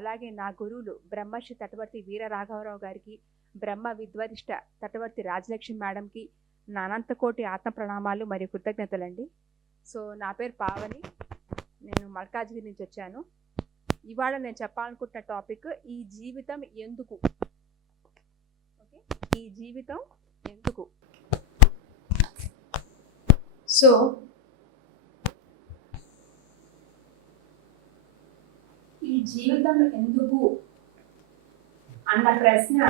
అలాగే నా గురువులు బ్రహ్మశ్రీ తటవర్తి వీర రాఘవరావు గారికి, బ్రహ్మ విద్వరిష్ట తటవర్తి రాజలక్ష్మి మేడంకి నా అనంతకోటి ఆత్మ ప్రణామాలు మరియు కృతజ్ఞతలండి. సో నా పేరు పావని, నేను మల్కాజ్గిరి నుంచి వచ్చాను. ఇవాళ నేను చెప్పాలనుకుంటున్న టాపిక్ ఈ జీవితం ఎందుకు. ఓకే, ఈ జీవితం ఎందుకు. సో ఈ జీవితం ఎందుకు అన్న ప్రశ్న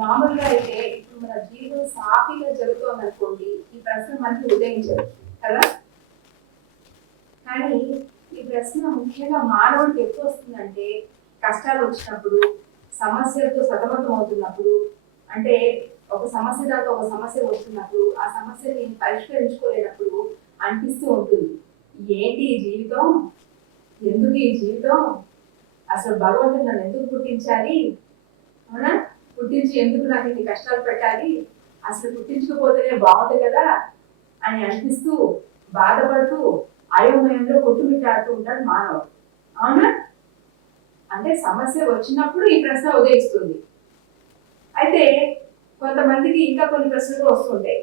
మామూలుగా అయితే ఇప్పుడు మన జీవితం సాఫీగా జరుగుతుంది అనుకోండి, ఈ ప్రశ్న మనకి ఉదయించదు కదా. కానీ ఈ ప్రశ్న ముఖ్యంగా మానవుడికి ఎప్పుడు వస్తుందంటే కష్టాలు వచ్చినప్పుడు, సమస్యలతో సతమతం అవుతున్నప్పుడు, అంటే ఒక సమస్య దాకా ఒక సమస్య వస్తున్నప్పుడు, ఆ సమస్యని పరిష్కరించుకోలేనప్పుడు అనిపిస్తూ ఉంటుంది, ఏంటి ఈ జీవితం, ఎందుకు ఈ జీవితం, అసలు భగవంతుడు నన్ను ఎందుకు పుట్టించాలి, అవునా, పుట్టించి ఎందుకు నాకు ఇన్ని కష్టాలు పెట్టాలి, అసలు పుట్టించకపోతేనే బాగుంది కదా అని అనిపిస్తూ బాధపడుతూ అయోమయంలో కొట్టుమిట్టాడుతూ ఉంటాడు మానవుడు. అవునా, అంటే సమస్య వచ్చినప్పుడు ఈ ప్రశ్న ఉదయిస్తుంది. అయితే కొంతమందికి ఇంకా కొన్ని ప్రశ్నలు వస్తుంటాయి.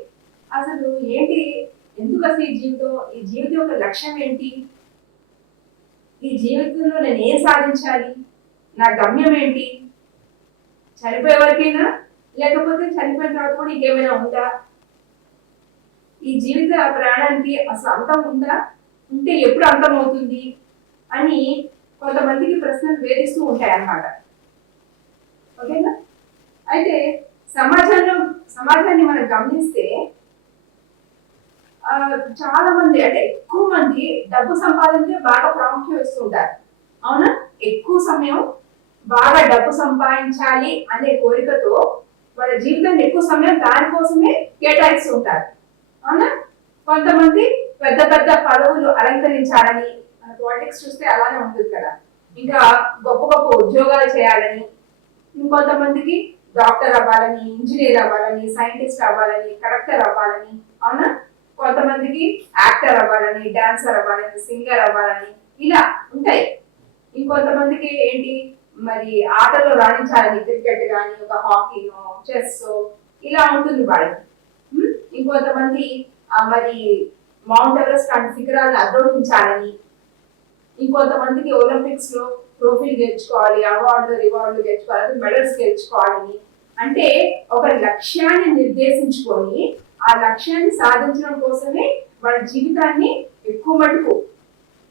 అసలు ఏంటి, ఎందుకు అసలు ఈ జీవితం యొక్క లక్ష్యం ఏంటి, ఈ జీవితంలో నేను ఏం సాధించాలి, నా గమ్యం ఏంటి, చనిపోయే వరకైనా లేకపోతే చనిపోయిన తర్వాత కూడా ఇంకేమైనా ఉందా, ఈ జీవిత ప్రయాణానికి అసలు అంతం ఉందా, ఉంటే ఎప్పుడు అంతం అవుతుంది అని కొంతమందికి ప్రశ్నలు వేధిస్తూ ఉంటాయి అన్నమాట. ఓకేనా. అయితే సమాజాన్ని మనం గమనిస్తే చాలా మంది, అంటే ఎక్కువ మంది డబ్బు సంపాదనకే బాగా ప్రాముఖ్యం ఇస్తుంటారు. అవునా, ఎక్కువ సమయం బాగా డబ్బు సంపాదించాలి అనే కోరికతో వాళ్ళ జీవితాన్ని ఎక్కువ సమయం దానికోసమే కేటాయిస్తూ ఉంటారు. అవునా, కొంతమంది పెద్ద పెద్ద పదవులు అలంకరించాలని, పాలిటిక్స్ చూస్తే అలానే ఉంటుంది కదా, ఇంకా గొప్ప గొప్ప ఉద్యోగాలు చేయాలని, ఇంకొంతమందికి డాక్టర్ అవ్వాలని, ఇంజనీర్ అవ్వాలని, సైంటిస్ట్ అవ్వాలని, కలెక్టర్ అవ్వాలని, అవునా, కొంతమందికి యాక్టర్ అవ్వాలని, డాన్సర్ అవ్వాలని, సింగర్ అవ్వాలని, ఇలా ఉంటాయి. ఇంకొంతమందికి ఏంటి మరి ఆటల్లో రాణించాలని, క్రికెట్ కానీ, ఒక హాకీనో, చెస్ ఇలా ఉంటుంది వాళ్ళకి. ఇంకొంతమంది మరి మౌంట్ ఎవరెస్ట్ లాంటి శిఖరాలను అధిరోహించాలని, ఇంకొంతమందికి ఒలింపిక్స్ లో ట్రోఫీలు గెలుచుకోవాలి, అవార్డులు రివార్డులు గెలుచుకోవాలి, మెడల్స్ గెలుచుకోవాలని, అంటే ఒక లక్ష్యాన్ని నిర్దేశించుకొని ఆ లక్ష్యాన్ని సాధించడం కోసమే వాళ్ళ జీవితాన్ని ఎక్కువ మటుకు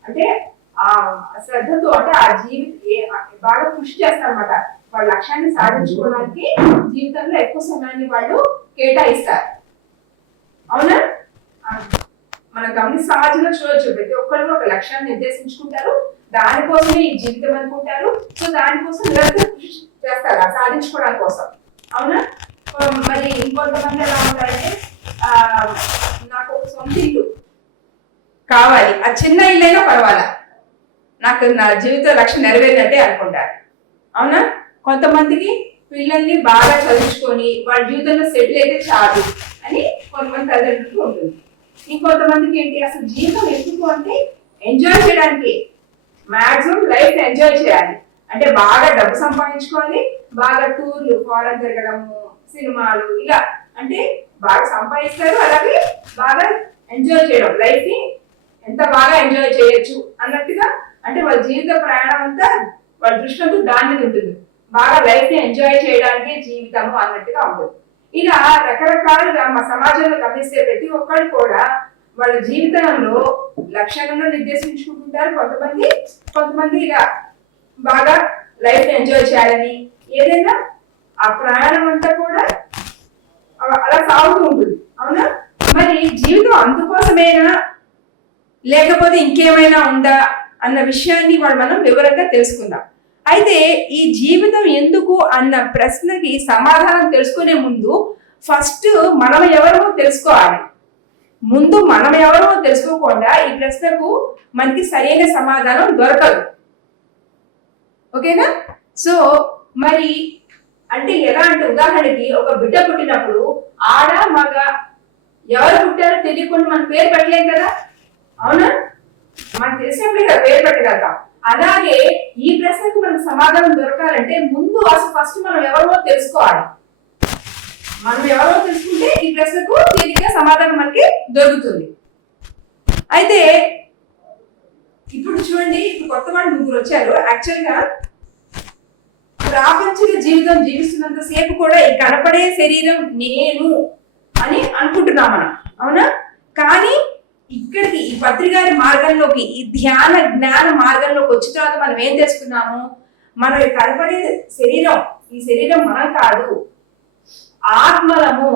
అంటే ఆ శ్రద్ధతో, అంటే ఆ బాగా కృషి చేస్తారన్నమాట. వాళ్ళ లక్ష్యాన్ని సాధించుకోవడానికి జీవితంలో ఎక్కువ సమయాన్ని వాళ్ళు కేటాయిస్తారు. అవునా, మనం గమనించి సమాజంలో చూడొచ్చు, ప్రతి ఒక్కరు ఒక లక్ష్యాన్ని నిర్దేశించుకుంటారు, దానికోసమే ఈ జీవితం అనుకుంటారు. సో దానికోసం నిరంతరం కృషి చేస్తారు సాధించుకోవడం కోసం. అవునా, మరి ఇంకొంతమంది ఎలా ఉంటారంటే నాకు ఒక సొంత ఇల్లు కావాలి, ఆ చిన్న ఇల్లైనా పర్వాలా, నాకు నా జీవిత లక్ష్యం నెరవేరినట్టే అనుకుంటారు. అవునా, కొంతమందికి పిల్లల్ని బాగా చదువుకొని వాళ్ళ జీవితంలో సెటిల్ అయితే చాలు అని కొంతమంది తల్లిదండ్రులకు ఉంటుంది. ఇంకొంతమందికి ఏంటి, అసలు జీవితం ఎందుకు అంటే ఎంజాయ్ చేయడానికి, మాక్సిమం లైఫ్ ఎంజాయ్ చేయాలి, అంటే బాగా డబ్బు సంపాదించుకోవాలి, బాగా టూర్లు, ఫారెన్ తిరగడము, సినిమాలు, ఇలా అంటే బాగా సంపాదిస్తారు, అలాగే బాగా ఎంజాయ్ చేయడం, లైఫ్ ని ఎంత బాగా ఎంజాయ్ చేయొచ్చు అన్నట్టుగా, అంటే వాళ్ళ జీవిత ప్రయాణం అంతా వాళ్ళ దృష్టి అంతా దాని మీద ఉంటుంది, బాగా లైఫ్ ని ఎంజాయ్ చేయడానికి జీవితము అన్నట్టుగా ఉంటుంది. ఇలా రకరకాలుగా మా సమాజంలో గమనిస్తే ప్రతి ఒక్కరు కూడా వాళ్ళ జీవితంలో లక్ష్యాలను నిర్దేశించుకుంటుంటారు. కొంతమంది ఇలా బాగా లైఫ్ ని ఎంజాయ్ చేయాలని, ఏదైనా ఆ ప్రయాణం అంతా కూడా అలా సాగుతూ ఉంటుంది. అవునా, మరి జీవితం అందుకోసమేనా లేకపోతే ఇంకేమైనా ఉందా అన్న విషయాన్ని మనం వివరంగా తెలుసుకుందాం. అయితే ఈ జీవితం ఎందుకు అన్న ప్రశ్నకి సమాధానం తెలుసుకునే ముందు ఫస్ట్ మనం ఎవరో తెలుసుకోవాలి. ముందు మనం ఎవరో తెలుసుకోకుండా ఈ ప్రశ్నకు మనకి సరైన సమాధానం దొరకదు. ఓకేనా. సో మరి అంటే ఎలా అంటే, ఉదాహరణకి ఒక బిడ్డ పుట్టినప్పుడు ఆడ మగ ఎవరు పుట్టారో తెలియకుండా మన పేరు పెట్టలేం కదా. అవునా, మనకు తెలిసినప్పుడే కదా పేరు పెట్టగలుగుతాం. అలాగే ఈ ప్రశ్నకు మనకు సమాధానం దొరకాలంటే ముందు అసలు ఫస్ట్ మనం ఎవరో తెలుసుకోవాలి. మనం ఎవరో తెలుసుకుంటే ఈ ప్రశ్నకు తేలిగ్గా సమాధానం మనకి దొరుకుతుంది. అయితే ఇప్పుడు చూడండి, ఇప్పుడు కొత్త వాళ్ళు ముగ్గురు వచ్చారు. యాక్చువల్ గా ప్రాపంచిక జీవితం జీవిస్తున్నంత సేపు కూడా ఈ కనపడే శరీరం నేను అని అనుకుంటున్నాం మనం, అవునా? కానీ ఇక్కడికి ఈ పత్రికారి మార్గంలోకి, ఈ ధ్యాన జ్ఞాన మార్గంలోకి వచ్చిన తర్వాత మనం ఏం తెలుసుకున్నాము? మనం కనపడే శరీరం, ఈ శరీరం మనం కాదు, ఆత్మలము.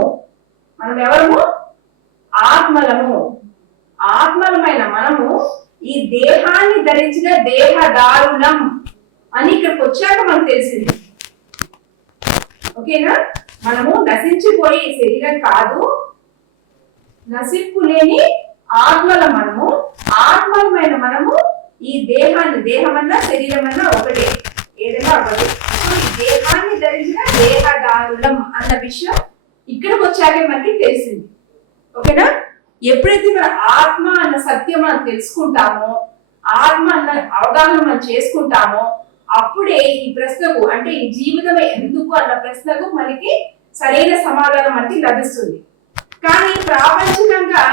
మనం ఎవరము? ఆత్మలము. ఆత్మలమైన మనము ఈ దేహాన్ని ధరించిన దేహదారులం అని ఇక్కడికి వచ్చాక మనకు తెలిసింది. ఓకేనా? మనము నశించిపోయే శరీరం కాదు, నశింపు లేని ఆత్మల మనము. ఆత్మలమైన మనము ఈ దేహాన్ని, దేహమన్నా శరీరమన్నా ఒకటే, ఏదైనా ఒకటి. ఈ దేహాన్ని ధరించిన దేహదారులం అన్న విషయం ఇక్కడికి వచ్చాకే మనకి తెలిసింది. ఓకేనా? ఎప్పుడైతే మన ఆత్మ అన్న సత్యం మనం తెలుసుకుంటామో, ఆత్మ అన్న అవగాహన మనం చేసుకుంటామో, అప్పుడే ఈ ప్రశ్నకు, అంటే ఈ జీవితం ఎందుకు అన్న ప్రశ్నకు మనకి సరైన సమాధానం మనకి లభిస్తుంది. కానీ ప్రాపంచికంగా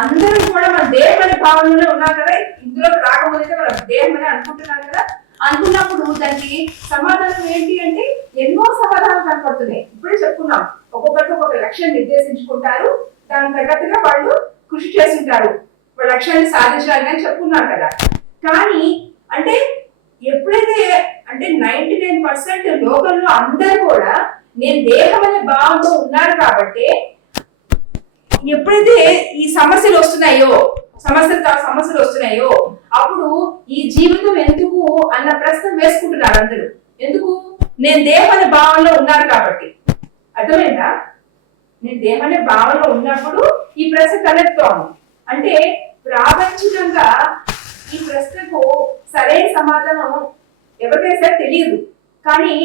అందరూ కూడా మన దేహం అనే భావనలో ఉన్నారు కదా, ఇందులో రాకపోతే మన దేహం అని అనుకుంటున్నారు కదా. అనుకున్నప్పుడు దానికి సమాధానం ఏంటి అంటే ఎన్నో సమాధానాలు కనపడుతున్నాయి. ఇప్పుడే చెప్పుకున్నాం, ఒక్కొక్కరికి ఒక్కొక్క లక్ష్యం నిర్దేశించుకుంటారు, దాని తగ్గట్టుగా వాళ్ళు కృషి చేస్తుంటారు వాళ్ళ లక్ష్యాన్ని సాధించాలని అని చెప్పుకున్నారు కదా. కానీ అంటే ఎప్పుడైతే అంటే 99% లోకంలో అందరూ కూడా నేను దేహం అనే భావంతో ఉన్నారు కాబట్టి, ఎప్పుడైతే ఈ సమస్యలు వస్తున్నాయో అప్పుడు ఈ జీవితం ఎందుకు అన్న ప్రశ్న వేసుకుంటున్నారు అందరూ. ఎందుకు? నేను దేహం అనే భావంలో ఉన్నారు కాబట్టి. అర్థమైందా? నేను దేహం అనే భావంలో ఉన్నప్పుడు ఈ ప్రశ్న తలెత్తాను. అంటే ప్రాపంచికంగా ఈ ప్రశ్నకు సరైన సమాధానం ఎవరికైనా తెలియదు. కానీ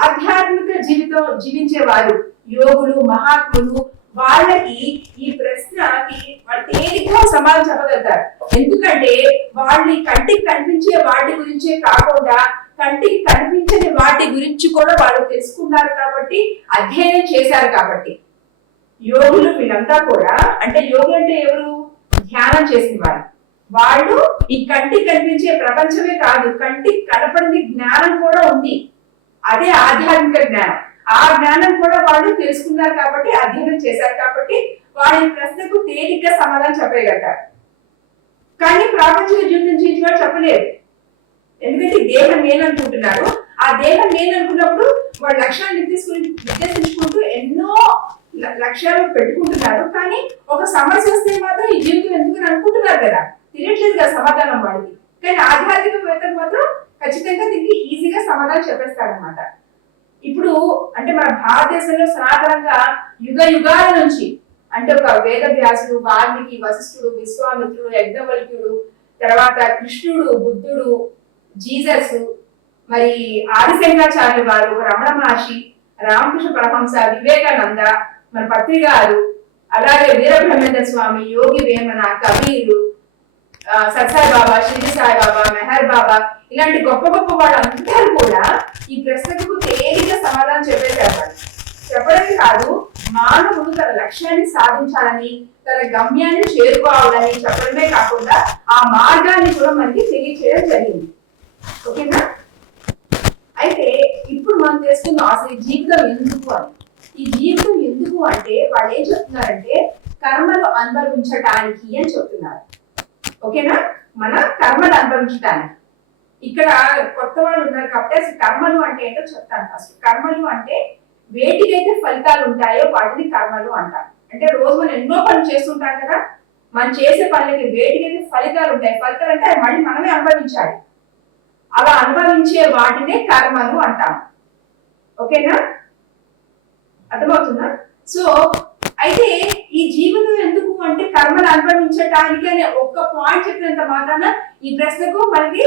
ఆధ్యాత్మిక జీవితం జీవించేవారు, యోగులు, మహాత్ములు, వాళ్ళకి ఈ ప్రశ్నకి వాళ్ళు తేలిగ్గా సమాధానం చెప్పగలుగుతారు. ఎందుకంటే వాళ్ళు కంటికి కనిపించే వాటి గురించే కాకుండా కంటికి కనిపించని వాటి గురించి కూడా వాళ్ళు తెలుసుకున్నారు కాబట్టి, అధ్యయనం చేశారు కాబట్టి. యోగులు వీళ్ళంతా కూడా, అంటే యోగులు అంటే ఎవరు? ధ్యానం చేసిన వారు. వాళ్ళు ఈ కంటికి కనిపించే ప్రపంచమే కాదు, కంటికి కనపడని జ్ఞానం కూడా ఉంది, అదే ఆధ్యాత్మిక జ్ఞానం. ఆ జ్ఞానం కూడా వాళ్ళు తెలుసుకున్నారు కాబట్టి, అధ్యయనం చేశారు కాబట్టి వాళ్ళ ప్రశ్నకు తేలిగ్గా సమాధానం చెప్పగలుగుతారు. కానీ ప్రాపంచిక జీవితం జీవించిన వాళ్ళు చెప్పలేరు. ఎందుకంటే దేహం నేను అనుకుంటున్నారు. ఆ దేహం నేను అనుకున్నప్పుడు వాళ్ళ లక్ష్యాన్ని నిర్దేశించుకుంటూ ఎన్నో లక్ష్యాలు పెట్టుకుంటున్నారు. కానీ ఒక సమస్య వస్తే మాత్రం ఈ జీవితం ఎందుకు అనుకుంటున్నారు కదా, తెలియట్లేదు కదా సమాధానం వాళ్ళకి. కానీ ఆధ్యాత్మికవేత్తలు మాత్రం ఖచ్చితంగా దీనికి ఈజీగా సమాధానం చెప్పేస్తారనమాట. ఇప్పుడు అంటే మన భారతదేశంలో సనాతనంగా యుగ యుగాల నుంచి, అంటే ఒక వేద వ్యాసుడు, వాల్మీకి, వశిష్ఠుడు, విశ్వామిత్రుడు, యజ్ఞవల్క్యుడు, తర్వాత కృష్ణుడు, బుద్ధుడు, జీసస్, మరి ఆదిశంకరాచార్యులు వారు, రమణ మహర్షి, రామకృష్ణ పరమహంస, వివేకానంద, మన పత్రికారు, అలాగే వీరబ్రహ్మేంద్ర స్వామి, యోగి వేమన, కబీరు, సత్సాయి బాబా, షిరిడి సాయి బాబా, మెహర్ బాబా, ఇలాంటి గొప్ప గొప్ప వాళ్ళందరూ కూడా ఈ ప్రశ్నకు తేలిక సమాధానం చెప్పేశారు. చెప్పడమే కాదు, మానవుడు తన లక్ష్యాన్ని సాధించాలని, తన గమ్యాన్ని చేరుకోవాలని చెప్పడమే కాకుండా ఆ మార్గాన్ని కూడా మనకి తెలియచేయడం జరిగింది. ఓకేనా? అయితే ఇప్పుడు మనం తెలుసుకుందాం అసలు ఈ జీవితం ఎందుకు అని. ఈ జీవితం ఎందుకు అంటే వాళ్ళు ఏం చెప్తున్నారంటే కర్మలు అనుభవించటానికి అని చెప్తున్నారు. ఓకేనా? మన కర్మలు అనుభవించటానికి. ఇక్కడ కొత్త వాళ్ళు ఉన్నారు కాబట్టి అసలు కర్మలు అంటే ఏంటో చెప్తాను. ఫస్ట్ కర్మలు అంటే వేటికైతే ఫలితాలు ఉంటాయో వాటిని కర్మలు అంటారు. అంటే రోజు మనం ఎన్నో పనులు చేస్తుంటాం కదా, మనం చేసే పనులకి వేటికైతే ఫలితాలు ఉంటాయి, ఫలితాలు అంటే అది మళ్ళీ మనమే అనుభవించాలి. అలా అనుభవించే వాటినే కర్మలు అంటాం. ఓకేనా? అర్థమవుతుందా? సో అయితే ఈ జీవితం ఎందుకు అంటే కర్మలు అనుభవించటానికి అనే ఒక్క పాయింట్ చెప్పినంత మాత్రాన ఈ ప్రశ్నకు మనకి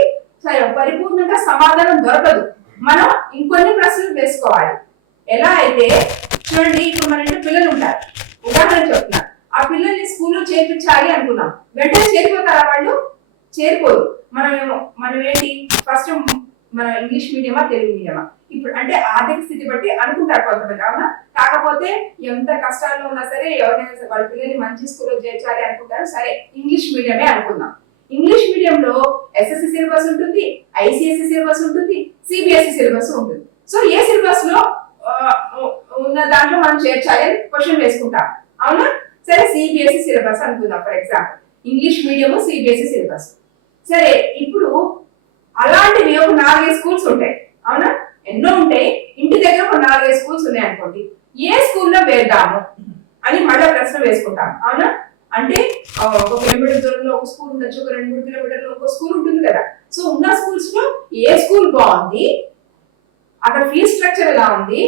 పరిపూర్ణంగా సమాధానం దొరకదు. మనం ఇంకొన్ని ప్రశ్నలు వేసుకోవాలి. ఎలా అయితే చూడండి, ఇప్పుడు మన ఇంట్లో పిల్లలు ఉంటారు, ఉదాహరణ చెప్తున్నా, ఆ పిల్లల్ని స్కూల్లో చేర్పించాలి అనుకున్నాం, వెంటనే చేరిపోతారా వాళ్ళు? చేరిపోదు. మనం ఏంటి ఫస్ట్ మన ఇంగ్లీష్ మీడియమా తెలుగు మీడియమా ఇప్పుడు అంటే ఆర్థిక స్థితి బట్టి అనుకుంటారు కొంతమంది, అవునా? కాకపోతే ఎంత కష్టాల్లో ఉన్నా సరే ఎవరైనా వాళ్ళ పిల్లల్ని మంచి స్కూల్లో చేర్చాలి అనుకుంటారు, సరే ఇంగ్లీష్ మీడియమే అనుకుందాం. ఇంగ్లీష్ మీడియంలో ఎస్ఎస్సి సిలబస్ ఉంటుంది, ఐసిఎస్సి సిలబస్ ఉంటుంది, సిబిఎస్ఈ సిలబస్ ఉంటుంది. సో ఏ సిలబస్ లో ఉన్న దాంట్లో మనం చేర్చాలి అని క్వశ్చన్ వేసుకుంటాం, అవునా? సరే సిబిఎస్ఈ సిలబస్ అనుకుందాం for example, English medium CBSE syllabus. సరే ఇప్పుడు అలాంటివి ఒక 4-5 స్కూల్స్ ఉంటాయి, అవునా? ఎన్నో ఉంటాయి, ఇంటి దగ్గర ఒక 4-5 స్కూల్స్ ఉన్నాయి అనుకోండి. ఏ స్కూల్లో వేద్దాము అని మళ్ళీ ప్రశ్న వేసుకుంటాం, అవునా? అంటే ఒక కిలోమీటర్ దూరంలో ఒక స్కూల్ ఉండొచ్చు, ఒక 2-3 కిలోమీటర్లో ఒక స్కూల్ ఉంటుంది కదా. సో ఉన్న స్కూల్స్ లో ఏ స్కూల్ బాగుంది, అక్కడ ఫీజు స్ట్రక్చర్ ఎలా ఉంది,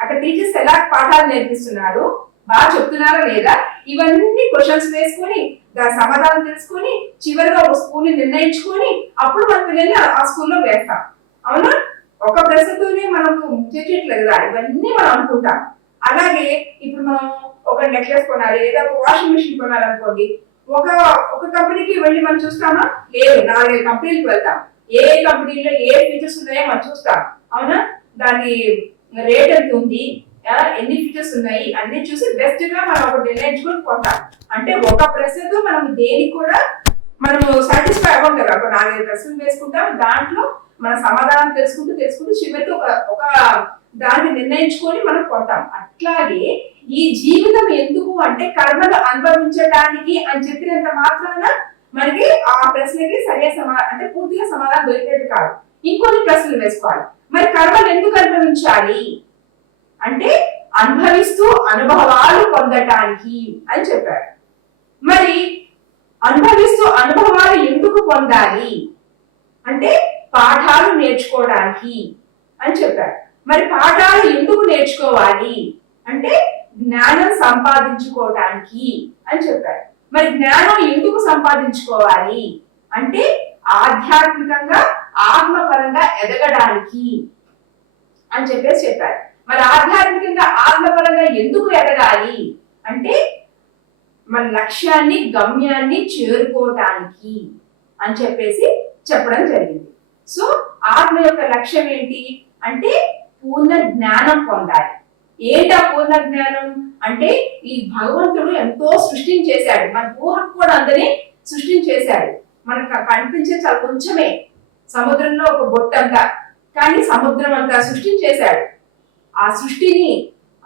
అక్కడ టీచర్స్ ఎలా పాఠాలు నేర్పిస్తున్నారు, బాగా చెప్తున్నారా లేదా, ఇవన్నీ క్వశ్చన్స్ వేసుకొని దాని సమాధానం తెలుసుకొని చివరిగా ఒక స్కూల్ ని నిర్ణయించుకొని అప్పుడు మన పిల్లల్ని ఆ స్కూల్లో వేస్తాం, అవునా? ఒక ప్రశ్నతోనే మనకు ముచ్చట్లేదు కదా, ఇవన్నీ మనం అనుకుంటాం. అలాగే ఇప్పుడు మనం ఒక నెక్లెస్ కొనాలి లేదా ఒక వాషింగ్ మిషన్ కొనాలనుకోండి, ఒక కంపెనీకి వెళ్ళి మనం చూస్తామా? లేదు, 4-5 కంపెనీలకు వెళ్తాం. ఏ కంపెనీలో ఏ ఫీచర్స్ ఉన్నాయో మనం చూస్తాం, అవునా? దాని రేట్ ఎంత ఉంది, ఎన్ని ఫీచర్స్ ఉన్నాయి అన్ని చూసి బెస్ట్ గా మనం ఒక నిర్ణయించుకొని కొంటాం. అంటే ఒక ప్రశ్నతో మనం దేనికి కూడా మనము సాటిస్ఫై అవ్వం కదా. ఒక 4-5 ప్రశ్నలు వేసుకుంటాం, దాంట్లో మన సమాధానం తెలుసుకుంటూ చివరికి ఒక దాన్ని నిర్ణయించుకొని మనం కొంటాం. అట్లాగే ఈ జీవితం ఎందుకు అంటే కర్మలు అనుభవించడానికి అని చెప్పినంత మాత్రాన మనకి ఆ ప్రశ్నకి సరైన అంటే పూర్తిగా సమాధానం దొరికేది కాదు. ఇంకొన్ని ప్రశ్నలు వేసుకోవాలి. మరి కర్మలు ఎందుకు అనుభవించాలి అంటే అనుభవిస్తూ అనుభవాలు పొందటానికి అని చెప్పారు. మరి అనుభవిస్తూ అనుభవాలు ఎందుకు పొందాలి అంటే పాఠాలు నేర్చుకోవడానికి అని చెప్పారు. మరి పాఠాలు ఎందుకు నేర్చుకోవాలి అంటే జ్ఞానం సంపాదించుకోవటానికి అని చెప్పారు. మరి జ్ఞానం ఎందుకు సంపాదించుకోవాలి అంటే ఆధ్యాత్మికంగా ఆత్మపరంగా ఎదగడానికి అని చెప్పారు. మరి ఆధ్యాత్మికంగా ఆత్మపరంగా ఎందుకు ఎదగాలి అంటే మన లక్ష్యాన్ని గమ్యాన్ని చేరుకోవటానికి అని చెప్పడం జరిగింది. సో ఆత్మ యొక్క లక్ష్యం ఏంటి అంటే పూర్ణ జ్ఞానం పొందాలి. ఏంటా పూర్ణ జ్ఞానం అంటే ఈ భగవంతుడు ఎంతో సృష్టించేశాడు, మన ఊహకు కూడా అందరినీ సృష్టించేశాడు. మనకు కనిపించే చాలా కొంచెమే, సముద్రంలో ఒక బొట్టంతా, కానీ సముద్రం అంతా సృష్టించేశాడు. ఆ సృష్టిని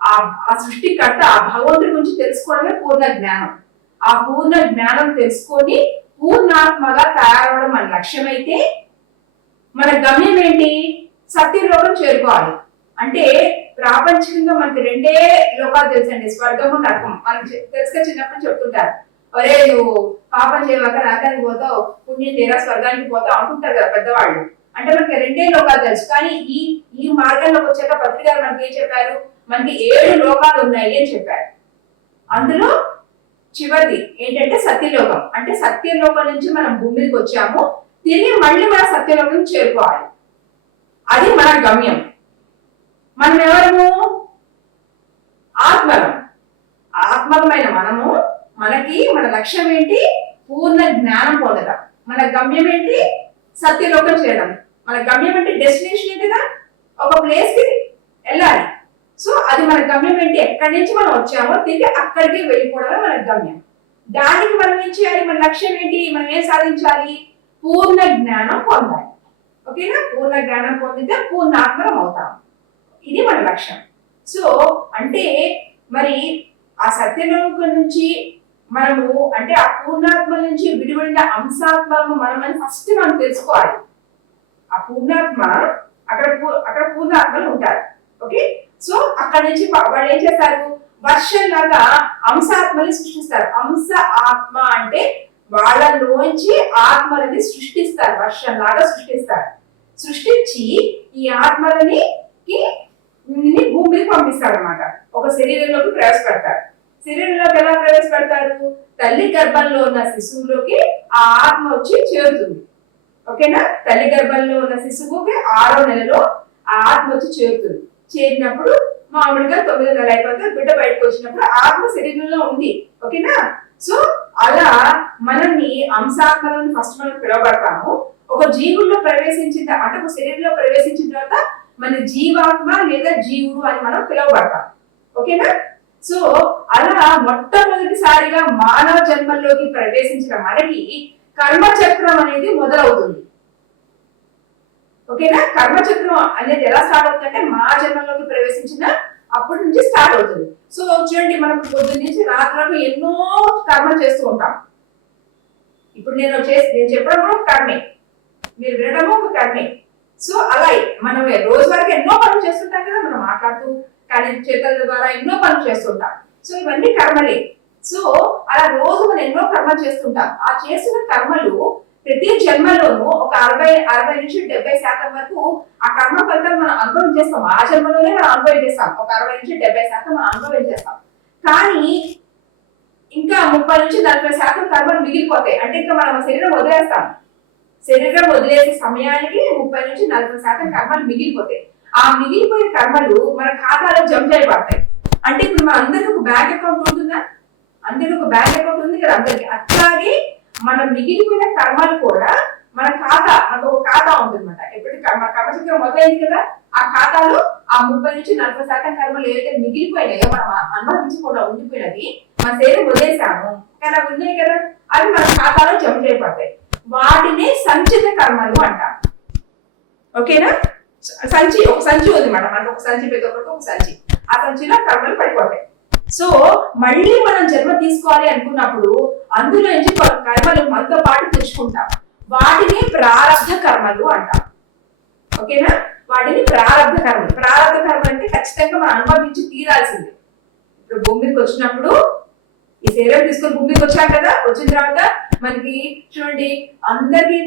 ఆ సృష్టికర్త ఆ భగవంతుడి గురించి తెలుసుకోవడమే పూర్ణ జ్ఞానం. ఆ పూర్ణ జ్ఞానం తెలుసుకొని పూర్ణాత్మగా తయారవడం మన లక్ష్యం అయితే మన గమ్యం ఏంటి? సత్యలోకం చేరుకోవాలి. అంటే ప్రాపంచికంగా మనకి 2 లోకాలు తెలుసండి, స్వర్గము నరకం. మనకి తెలుసుగా చిన్నప్పుడు చెప్తుంటారు, ఒరే నువ్వు పాపం చేయవాక నరకానికి పోతావు, పుణ్యం తీరా స్వర్గానికి పోతావు అంటుంటారు కదా పెద్దవాళ్ళు. అంటే మనకి 2 లోకాలు తెలుసు. కానీ ఈ మార్గంలోకి వచ్చాక పత్రిక మనకి ఏం చెప్పారు? మనకి 7 లోకాలు ఉన్నాయి అని చెప్పారు. అందులో చివరిది ఏంటంటే సత్యలోకం. అంటే సత్యలోకం నుంచి మనం భూమికి వచ్చాము, తిరిగి మళ్ళీ మన సత్యలోకం చేరుకోవాలి. అది మన గమ్యం. మనం ఎవరము? ఆత్మలం. ఆత్మలమైన మనము మన లక్ష్యం ఏంటి? పూర్ణ జ్ఞానం పొందడం. మన గమ్యం ఏంటి? సత్యలోకం చేయడం. మన గమ్యం అంటే డెస్టినేషన్ ఏంటిదా? ఒక ప్లేస్ కి వెళ్ళాలి. సో అది మన గమ్యం ఏంటి? ఎక్కడి నుంచి మనం వచ్చామో తిరిగి అక్కడికి వెళ్ళిపోవడమే మన గమ్యం. దానికి మనం ఏం చేయాలి? మన లక్ష్యం ఏంటి? మనం ఏం సాధించాలి? పూర్ణ జ్ఞానం పొందాలి. ఓకేనా? పూర్ణ జ్ఞానం పొందితే పూర్ణాత్మలం అవుతాం. ఇది మన లక్ష్యం. సో అంటే మరి ఆ సత్యలోకం నుంచి మనము అంటే ఆ పూర్ణాత్మ నుంచి విడిపడిన అంశాత్మము మనమని ఫస్ట్ మనం తెలుసుకోవాలి. ఆ పూర్ణాత్మ అక్కడ పూర్ణాత్మలు ఉంటారు. ఓకే, సో అక్కడ నుంచి వాళ్ళు ఏం చేస్తారు? వర్షంలాగా అంశాత్మని సృష్టిస్తారు. అంశ ఆత్మ అంటే వాళ్ళలోంచి ఆత్మలని సృష్టిస్తారు, వర్షంలాగా సృష్టిస్తారు. సృష్టించి ఈ ఆత్మలని భూమికి పంపిస్తారు అనమాట. ఒక శరీరంలోకి ప్రవేశపెడతారు. శరీరంలోకి ఎలా ప్రవేశపెడతారు? తల్లి గర్భంలో ఉన్న శిశువులోకి ఆ ఆత్మ వచ్చి చేరుతుంది. ఓకేనా? తల్లి గర్భంలో ఉన్న శిశువుకి 6వ నెలలో ఆ ఆత్మ వచ్చి చేరుతుంది. చేరినప్పుడు మామూలుగా 9వ నెల అయిపోతే బిడ్డ బయటకు వచ్చినప్పుడు ఆత్మ శరీరంలో ఉంది. ఓకేనా? సో అలా మనల్ని అంశాత్మలను ఫస్ట్ మనం పిలువబడతాము. ఒక జీవుల్లో ప్రవేశించిన అంటే ఒక శరీరంలో ప్రవేశించిన తర్వాత మన జీవాత్మ లేదా జీవుడు అని మనం పిలువబడతాం. ఓకేనా? సో అలా మొట్టమొదటిసారిగా మానవ జన్మల్లోకి ప్రవేశించిన మనకి కర్మచక్రం అనేది మొదలవుతుంది. ఓకేనా? కర్మచక్రం అనేది ఎలా స్టార్ట్ అవుతుందంటే మా జన్మలోకి ప్రవేశించిన అప్పటి నుంచి స్టార్ట్ అవుతుంది. సో చూడండి, మనం పొద్దున్న నుంచి రాత్రి వరకు ఎన్నో కర్మలు చేస్తూ ఉంటాం. ఇప్పుడు నేను చెప్పడం కూడా ఒక కర్మే, మీరు వినడము ఒక కర్మే. సో అలా మనం రోజువారికి ఎన్నో పనులు చేస్తుంటాం కదా, మనం మాట్లాడుతూ కానీ చేతుల ద్వారా ఎన్నో పనులు చేస్తుంటాం. సో ఇవన్నీ కర్మలే. సో అలా రోజు మనం ఎన్నో కర్మలు చేస్తుంటాం. ఆ చేస్తున్న కర్మలు ప్రతి జన్మలోనూ ఒక 60 నుంచి 70% వరకు ఆ కర్మ ఫలితం మనం అనుభవించేస్తాం. ఆ జన్మలోనే మనం అనుభవించేస్తాం. ఒక 60 నుంచి 70% మనం అనుభవించేస్తాం. కానీ ఇంకా 30 నుంచి 40% కర్మలు మిగిలిపోతాయి. అంటే ఇంకా మనం శరీరం వదిలేస్తాం. శరీరం వదిలేసే సమయానికి 30 నుంచి 40% కర్మలు మిగిలిపోతాయి. ఆ మిగిలిపోయిన కర్మలు మన ఖాతాలో జమ చేయబడతాయి. అంటే ఇప్పుడు మన అందరికి ఒక బ్యాంక్ అకౌంట్ ఉంటుందా? అందరికి ఒక బ్యాంక్ అకౌంట్ ఉంది కదా అందరికి. అట్లాగే మన మిగిలిపోయిన కర్మలు కూడా మన ఖాతా, మనకు ఒక ఖాతా ఉంటుందన్నమాట. ఎప్పటికీ కర్మచక్రం మొదలైంది కదా, ఆ ఖాతాలో ఆ 30 నుంచి 40% కర్మలు ఏవైతే మిగిలిపోయినాయో మనం అనుభవించకుండా ఉండిపోయినవి మన శరీరం వదిలేసాము కానీ అవి ఉన్నాయి కదా, అవి మన ఖాతాలో జమ చేయబడతాయి. వాటిని సంచిత కర్మలు అంటాం. ఓకేనా? ఒక సంచి ఉంది మాట, మనకు ఒక సంచి, ప్రతి ఒక్కరికి ఒక సంచి. ఆ సంచిలో కర్మలు పడిపోతాయి. సో మళ్ళీ మనం జన్మ తీసుకోవాలి అనుకున్నప్పుడు అందులో నుంచి కర్మలు మనతో పాటు తెచ్చుకుంటాం. వాటిని ప్రారబ్ధ కర్మలు అంటాం. ఓకేనా? వాటిని ప్రారబ్ధ కర్మలు. ప్రారబ్ధ కర్మలు అంటే ఖచ్చితంగా మనం అనుభవించి తీరాల్సింది. ఇప్పుడు భూమికి వచ్చినప్పుడు ఈ శరీరం తీసుకొని భూమికి వచ్చాం కదా, వచ్చిన తర్వాత మనకి చూడండి అందరికి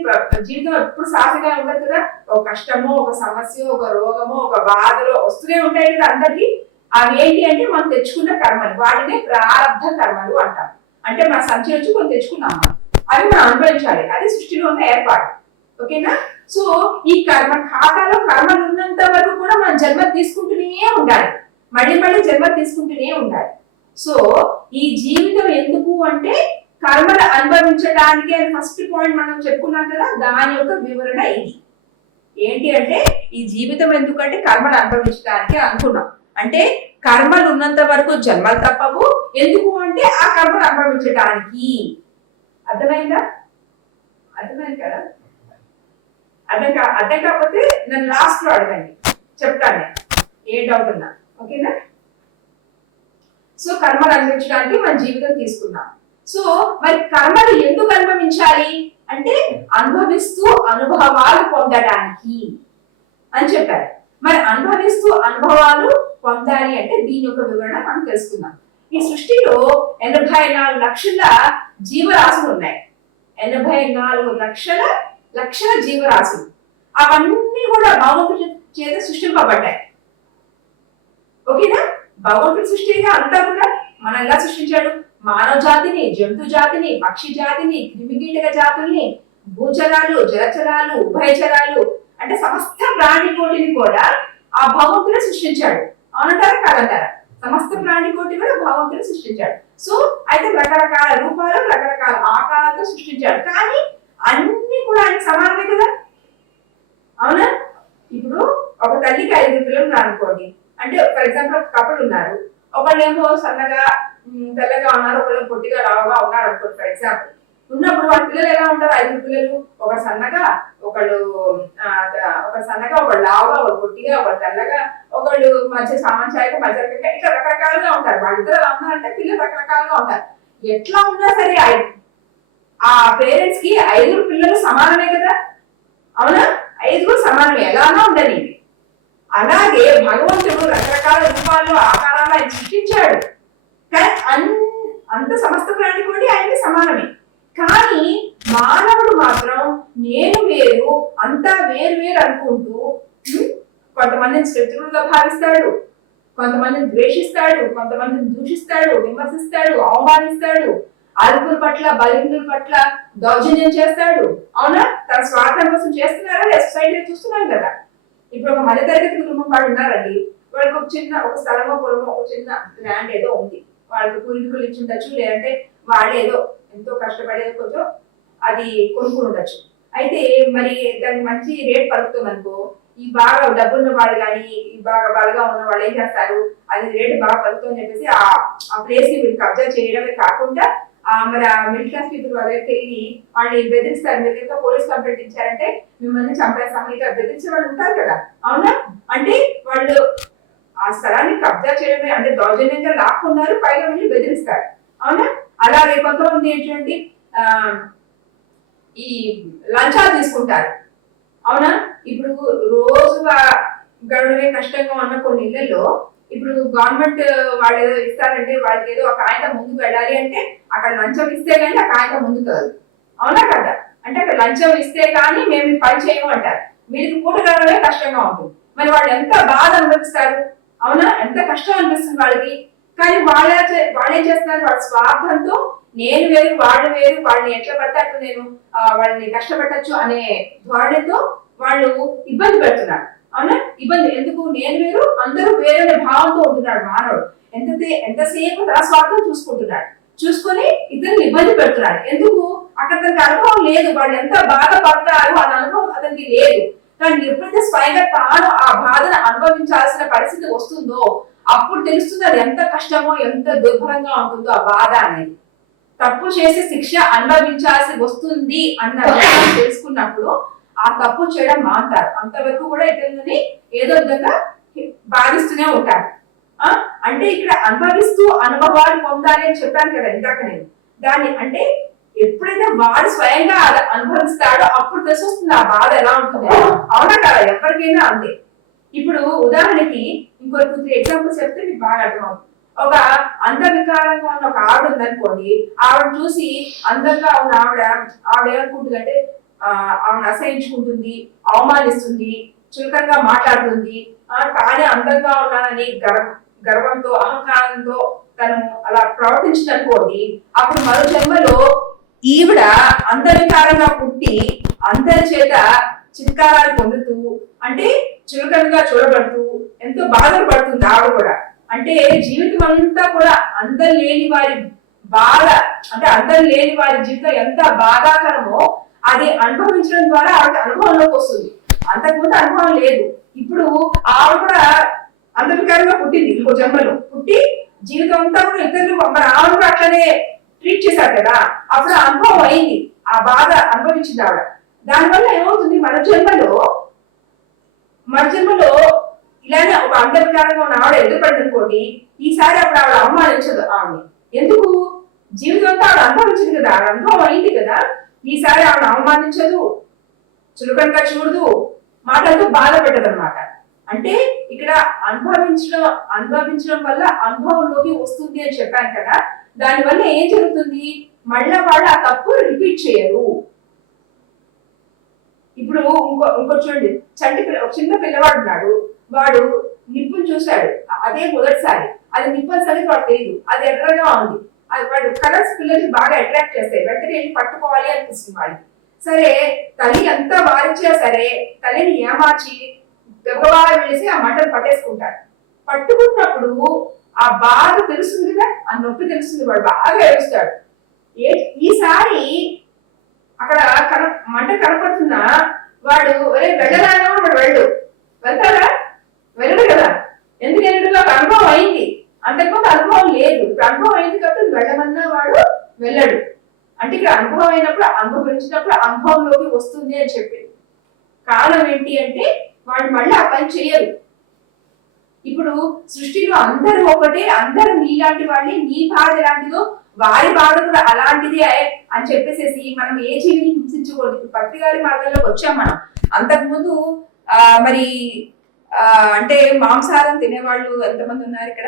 జీవితం ఎప్పుడు సాఫీగా ఉండదు కదా. ఒక కష్టమో, ఒక సమస్య, ఒక రోగమో, ఒక బాధలో వస్తూనే ఉంటాయి కదా అందరికి. అవి ఏంటి అంటే మనం తెచ్చుకున్న కర్మలు, వాటిని ప్రారబ్ధ కర్మలు అంటాం. అంటే మన సంచి నుంచి కొన్ని తెచ్చుకున్నాము, అవి మనం అనుభవించాలి. అది సృష్టిలో ఉన్న ఏర్పాటు. ఓకేనా? సో ఈ కర్మ ఖాతాలో కర్మలు ఉన్నంత వరకు కూడా మనం జన్మ తీసుకుంటూనే ఉండాలి, మళ్ళీ మళ్ళీ జన్మ తీసుకుంటూనే ఉండాలి. సో ఈ జీవితం ఎందుకు అంటే కర్మలు అనుభవించడానికి అని ఫస్ట్ పాయింట్ మనం చెప్పుకున్నాం కదా, దాని యొక్క వివరణ ఇది. ఏంటి అంటే ఈ జీవితం ఎందుకంటే కర్మలు అనుభవించడానికి అనుకున్నాం. అంటే కర్మలు ఉన్నంత వరకు జన్మలు తప్పవు. ఎందుకు అంటే ఆ కర్మలు అనుభవించడానికి. అర్థమైందా? అర్థమైంది కదా? అర్థం కాకపోతే నన్ను లాస్ట్ లో అడగండి, చెప్తాను నేను ఏ డౌట్ ఉన్నా. ఓకేనా? సో కర్మలు అనుభవించడానికి మన జీవితం తీసుకున్నాం. సో మరి కర్మలు ఎందుకు అనుభవించాలి అంటే అనుభవిస్తూ అనుభవాలు పొందడానికి అని చెప్పారు. మరి అనుభవిస్తూ అనుభవాలు పొందాలి అంటే దీని యొక్క వివరణ మనం తెలుసుకుందాం. ఈ సృష్టిలో 84 లక్షల జీవరాశులు ఉన్నాయి. 84 లక్షల జీవరాశులు. అవన్నీ కూడా భగవంతుడి చేత సృష్టింపబడ్డాయి. ఓకేనా? భగవంతుడి సృష్టిగా అంతా కూడా మనం ఎలా సృష్టించాడు? మానవ జాతిని, జంతు జాతిని, పక్షి జాతిని, క్రిమికీటక జాతుల్ని, భూచరాలు, జలచరాలు, ఉభయచరాలు అంటే సమస్త ప్రాణికోటిని కూడా ఆ భగవంతుడే సృష్టించాడు. అవునంటారా కాదంటారా? సమస్త ప్రాణికోటి కూడా భగవంతుడే సృష్టించాడు. సో అయితే రకరకాల రూపాలు, రకరకాల ఆకారాలతో సృష్టించాడు. కానీ అన్ని కూడా ఆయన సమానమే కదా. అవునా? ఇప్పుడు ఒక తల్లికి 5 పిల్లలు ఉన్నారు అనుకోండి. అంటే ఫర్ ఎగ్జాంపుల్ ఒక కపుల్ ఉన్నారు, ఒకళ్ళేమో సన్నగా తెల్లగా ఉన్నారు, ఒకళ్ళు పొట్టిగా లావుగా ఉన్నారు అనుకోండి ఫర్ ఎగ్జాంపుల్. ఉన్నప్పుడు వాళ్ళ పిల్లలు ఎలా ఉంటారు? 5 పిల్లలు, ఒకడు సన్నగా, ఒకళ్ళు ఒకళ్ళు లావుగా, ఒకళ్ళు పొట్టిగా, ఒకళ్ళు తెల్లగా, ఒకళ్ళు మధ్య సామంచాయిగా, మధ్య ఇట్లా రకరకాలుగా ఉంటారు. వాళ్ళిద్దరు ఎలా ఉన్నారంటే పిల్లలు రకరకాలుగా ఉంటారు. ఎట్లా ఉన్నా సరే ఆ పేరెంట్స్ కి 5 పిల్లలు సమానమే కదా. అవునా? 5 సమానమే, ఎలానో ఉండని. అలాగే భగవంతుడు రకరకాల రూపాల్లో, ఆకారాలు ఆయన సృష్టించాడు. కానీ అంత సమస్త ప్రాణి కూడా ఆయనకి సమానమే. కానీ మానవుడు మాత్రం నేను వేరు, అంతా వేరు వేరు అనుకుంటూ కొంతమందిని శత్రువులుగా భావిస్తాడు, కొంతమందిని ద్వేషిస్తాడు, కొంతమందిని దూషిస్తాడు, విమర్శిస్తాడు, అవమానిస్తాడు, అల్పుల పట్ల, బలహీనుల పట్ల దౌర్జన్యం చేస్తాడు. అవునా? తన స్వార్థం కోసం చేస్తున్నారా? సొసైటీలో చూస్తున్నాం కదా. ఇప్పుడు ఒక మధ్యతరగతి కుటుంబం వాడు ఉన్నారండి, వాళ్ళకి ఒక స్థలమో పొలమో, ఒక చిన్న ల్యాండ్ ఏదో ఉంది. వాళ్ళకి కూలికలు ఇచ్చి ఉండొచ్చు, లేదంటే వాళ్ళు ఏదో ఎంతో కష్టపడేది కొంచెం అది కొనుక్కుని ఉండొచ్చు. అయితే మరి దానికి మంచి రేట్ పలుకుతుంది అనుకో, ఈ బాగా డబ్బున్న వాళ్ళు కానీ ఈ బాగా బలగా ఉన్న వాళ్ళు ఏం చేస్తారు, అది రేటు బాగా పలుకుతుందని చెప్పేసి ఆ ప్లేస్ ని వీళ్ళు కబ్జా చేయడమే కాకుండా మరి ఆ మిడిల్ క్లాస్ పీపుల్ వాళ్ళ దగ్గరికి వెళ్ళి వాళ్ళని బెదిరిస్తారు. మీరు ఇంకా పోలీస్ కంప్లైంట్ ఇచ్చారంటే మిమ్మల్ని చంపేస్తాం, ఇట్లా బెదిరించే వాళ్ళు ఉంటారు కదా. అవునా? అంటే వాళ్ళు ఆ స్థలాన్ని కబ్జా చేయడమే అంటే దౌర్జన్యంగా లాక్కున్నారు, పైగా వెళ్ళి బెదిరిస్తారు. అవునా? అలాగే కొంతమంది ఏంటంటే ఈ లంచాలు తీసుకుంటారు. అవునా? ఇప్పుడు రోజుగా గడవడమే కష్టంగా ఉన్న కొన్ని ఇళ్లలో ఇప్పుడు గవర్నమెంట్ వాళ్ళు ఏదో ఇస్తారంటే వాళ్ళకి ఏదో ఒక కాగితం ముందుకు వెళ్ళాలి అంటే అక్కడ లంచం ఇస్తే గానీ ఆ కాగితం ముందుకు కాదు. అవునా కదా? అంటే అక్కడ లంచం ఇస్తే గానీ మేము పని చేయము అంటారు. వీళ్ళకి పూట గడవడమే కష్టంగా ఉంటుంది. మరి వాళ్ళు ఎంత బాధ అనుభవిస్తారు. అవునా? ఎంత కష్టం అనిపిస్తుంది వాళ్ళకి. కానీ వాళ్ళేం చేస్తున్నారు, వాళ్ళ స్వార్థంతో నేను వేరు వాళ్ళు వేరు, వాళ్ళని ఎట్లా పడితే అట్లా నేను వాళ్ళని కష్టపెట్టచ్చు అనే ధోరణితో వాళ్ళు ఇబ్బంది పెడుతున్నారు. అవునా? ఇబ్బంది ఎందుకు, నేను వేరు అందరూ వేరే భావంతో ఉంటున్నాడు మానవుడు. ఎంతసేపు తన స్వార్థం చూసుకుంటున్నాడు, చూసుకొని ఇతరుని ఇబ్బంది పెడుతున్నాడు. ఎందుకు, అక్కడ తనకి అనుభవం లేదు, వాళ్ళు ఎంత బాధపడతారు అనే అనుభవం అతనికి లేదు. కానీ ఎప్పుడైతే స్వయంగా తాను ఆ బాధను అనుభవించాల్సిన పరిస్థితి వస్తుందో అప్పుడు తెలుస్తుంది అది ఎంత కష్టమో ఎంత దుర్భరంగా ఉంటుందో ఆ బాధ అనేది. తప్పు చేసి శిక్ష అనుభవించాల్సి వస్తుంది అన్న విషయాన్ని తెలుసుకున్నప్పుడు ఆ తప్పు చేయడం మాంటారు. అంతవరకు కూడా ఇతరులని ఏదో విధంగా బాధిస్తూనే ఉంటారు. అంటే ఇక్కడ అనుభవిస్తూ అనుభవాలు పొందాలి అని చెప్పాను కదా ఇందాక నేను. దాన్ని అంటే ఎప్పుడైతే వాడు స్వయంగా అనుభవిస్తాడో అప్పుడు తెలిసొస్తుంది ఆ బాధ ఎలా ఉంటుంది. అవునా కదా? ఎవరికైనా అంతే. ఇప్పుడు ఉదాహరణకి ఇంకో 2-3 ఎగ్జాంపుల్స్ చెప్తే మీకు బాగా అర్థమవుతుంది. ఒక అంధవికారంగా ఉన్న ఒక ఆవిడ ఉందనుకోండి, ఆవిడ చూసి అందంగా ఉన్న ఆవిడ ఏమనుకుంటుందంటే ఆవిడ అసహించుకుంటుంది, అవమానిస్తుంది, చులకనగా మాట్లాడుతుంది. కానీ అందంగా ఉన్నానని గర్వంతో అహంకారంతో తను అలా ప్రవర్తించింది అనుకోండి, అప్పుడు మరో జన్మలో ఈవిడ అంధవికారంగా పుట్టి అందరి చేత చిత్కారాలు పొందుతూ అంటే చులకనగా చూడబడుతూ ఎంతో బాధలు పడుతుంది ఆవిడ కూడా. అంటే జీవితం అంతా కూడా అందరు లేని వారి బాధ, అంటే అందరు లేని వారి జీవితం ఎంత బాధాకరమో అది అనుభవించడం ద్వారా ఆవిడకి అనుభవంలోకి వస్తుంది. అంతకుముందు అనుభవం లేదు. ఇప్పుడు ఆవిడ కూడా అంధవికారంగా పుట్టింది, ఇంకో జన్మలో పుట్టి జీవితం అంతా కూడా ఇతరులు మరి ఆవిడ కూడా అట్లనే ట్రీట్ చేశారు కదా, అప్పుడు అనుభవం అయింది, ఆ బాధ అనుభవించింది ఆవిడ. దానివల్ల ఏమవుతుంది, మన జన్మలో ఇలానే ఒక అంధవికారంగా ఉన్న ఆవిడ ఎదురుపడింది అనుకోండి, ఈసారి అప్పుడు ఆవిడ అవమానించదు ఆవిడని. ఎందుకు, జీవితం అంతా ఆవిడ అనుభవించింది కదా, ఆవిడ అనుభవం అయింది కదా. ఈసారి ఆవిడ అవమానించదు, చులకనగా చూడదు, మాటలతో బాధ పెట్టదు అనమాట. అంటే ఇక్కడ అనుభవించడం వల్ల అనుభవంలోకి వస్తుంది అని చెప్పాను కదా. దానివల్ల ఏం జరుగుతుంది, మళ్ళా వాళ్ళు ఆ తప్పు రిపీట్ చేయరు. ఇప్పుడు ఇంకో చూడండి, ఒక చిన్న పిల్లవాడు ఉన్నాడు, వాడు నిప్పులు చూశాడు, అదే మొదటిసారి. అది నిప్పుల సంగతి వాడు తెలియదు, అది ఎర్రగా ఉంది. అది వాడు కలర్స్ పిల్లల్ని బాగా అట్రాక్ట్ చేస్తాయి, వెంటనే వెళ్ళి పట్టుకోవాలి అనిపిస్తుంది వాడికి. సరే తల్లి ఎంత వారించినా సరే తల్లిని ఏమార్చి గబగబాగా వెళ్ళేసి ఆ మంటను పట్టేసుకుంటాడు. పట్టుకున్నప్పుడు ఆ బాధ తెలుస్తుంది కదా, ఆ నొప్పి తెలుస్తుంది, వాడు బాగా ఏడుస్తాడు. ఈసారి అక్కడ మంట కనపడుతున్నా వాడు వెళ్ళరాగా వాడు వెళ్తాడా, వెళ్ళడు కదా. ఎందుకంటే ఒక అనుభవం అయింది, అంతకుముందు అనుభవం లేదు. ఇప్పుడు అనుభవం అయింది కాబట్టి వెళ్ళమన్నా వాడు వెళ్ళడు. అంటే ఇక్కడ అనుభవం అయినప్పుడు అనుభవించినప్పుడు అనుభవంలోకి వస్తుంది అని చెప్పి కారణం ఏంటి అంటే వాడు మళ్ళీ ఆ పని చేయరు. ఇప్పుడు సృష్టిలో అందరూ ఒకటే, అందరూ నీలాంటి వాళ్ళే, నీ బాధ ఎలాంటిదో వారి బాధ కూడా అలాంటిదే అని చెప్పేసేసి మనం ఏ జీవిని హింసించకూడదు. ఇప్పుడు పత్రి గారి మార్గంలోకి వచ్చాం మనం. అంతకుముందు మరి అంటే మాంసాహారం తినేవాళ్ళు ఎంతమంది ఉన్నారు ఇక్కడ?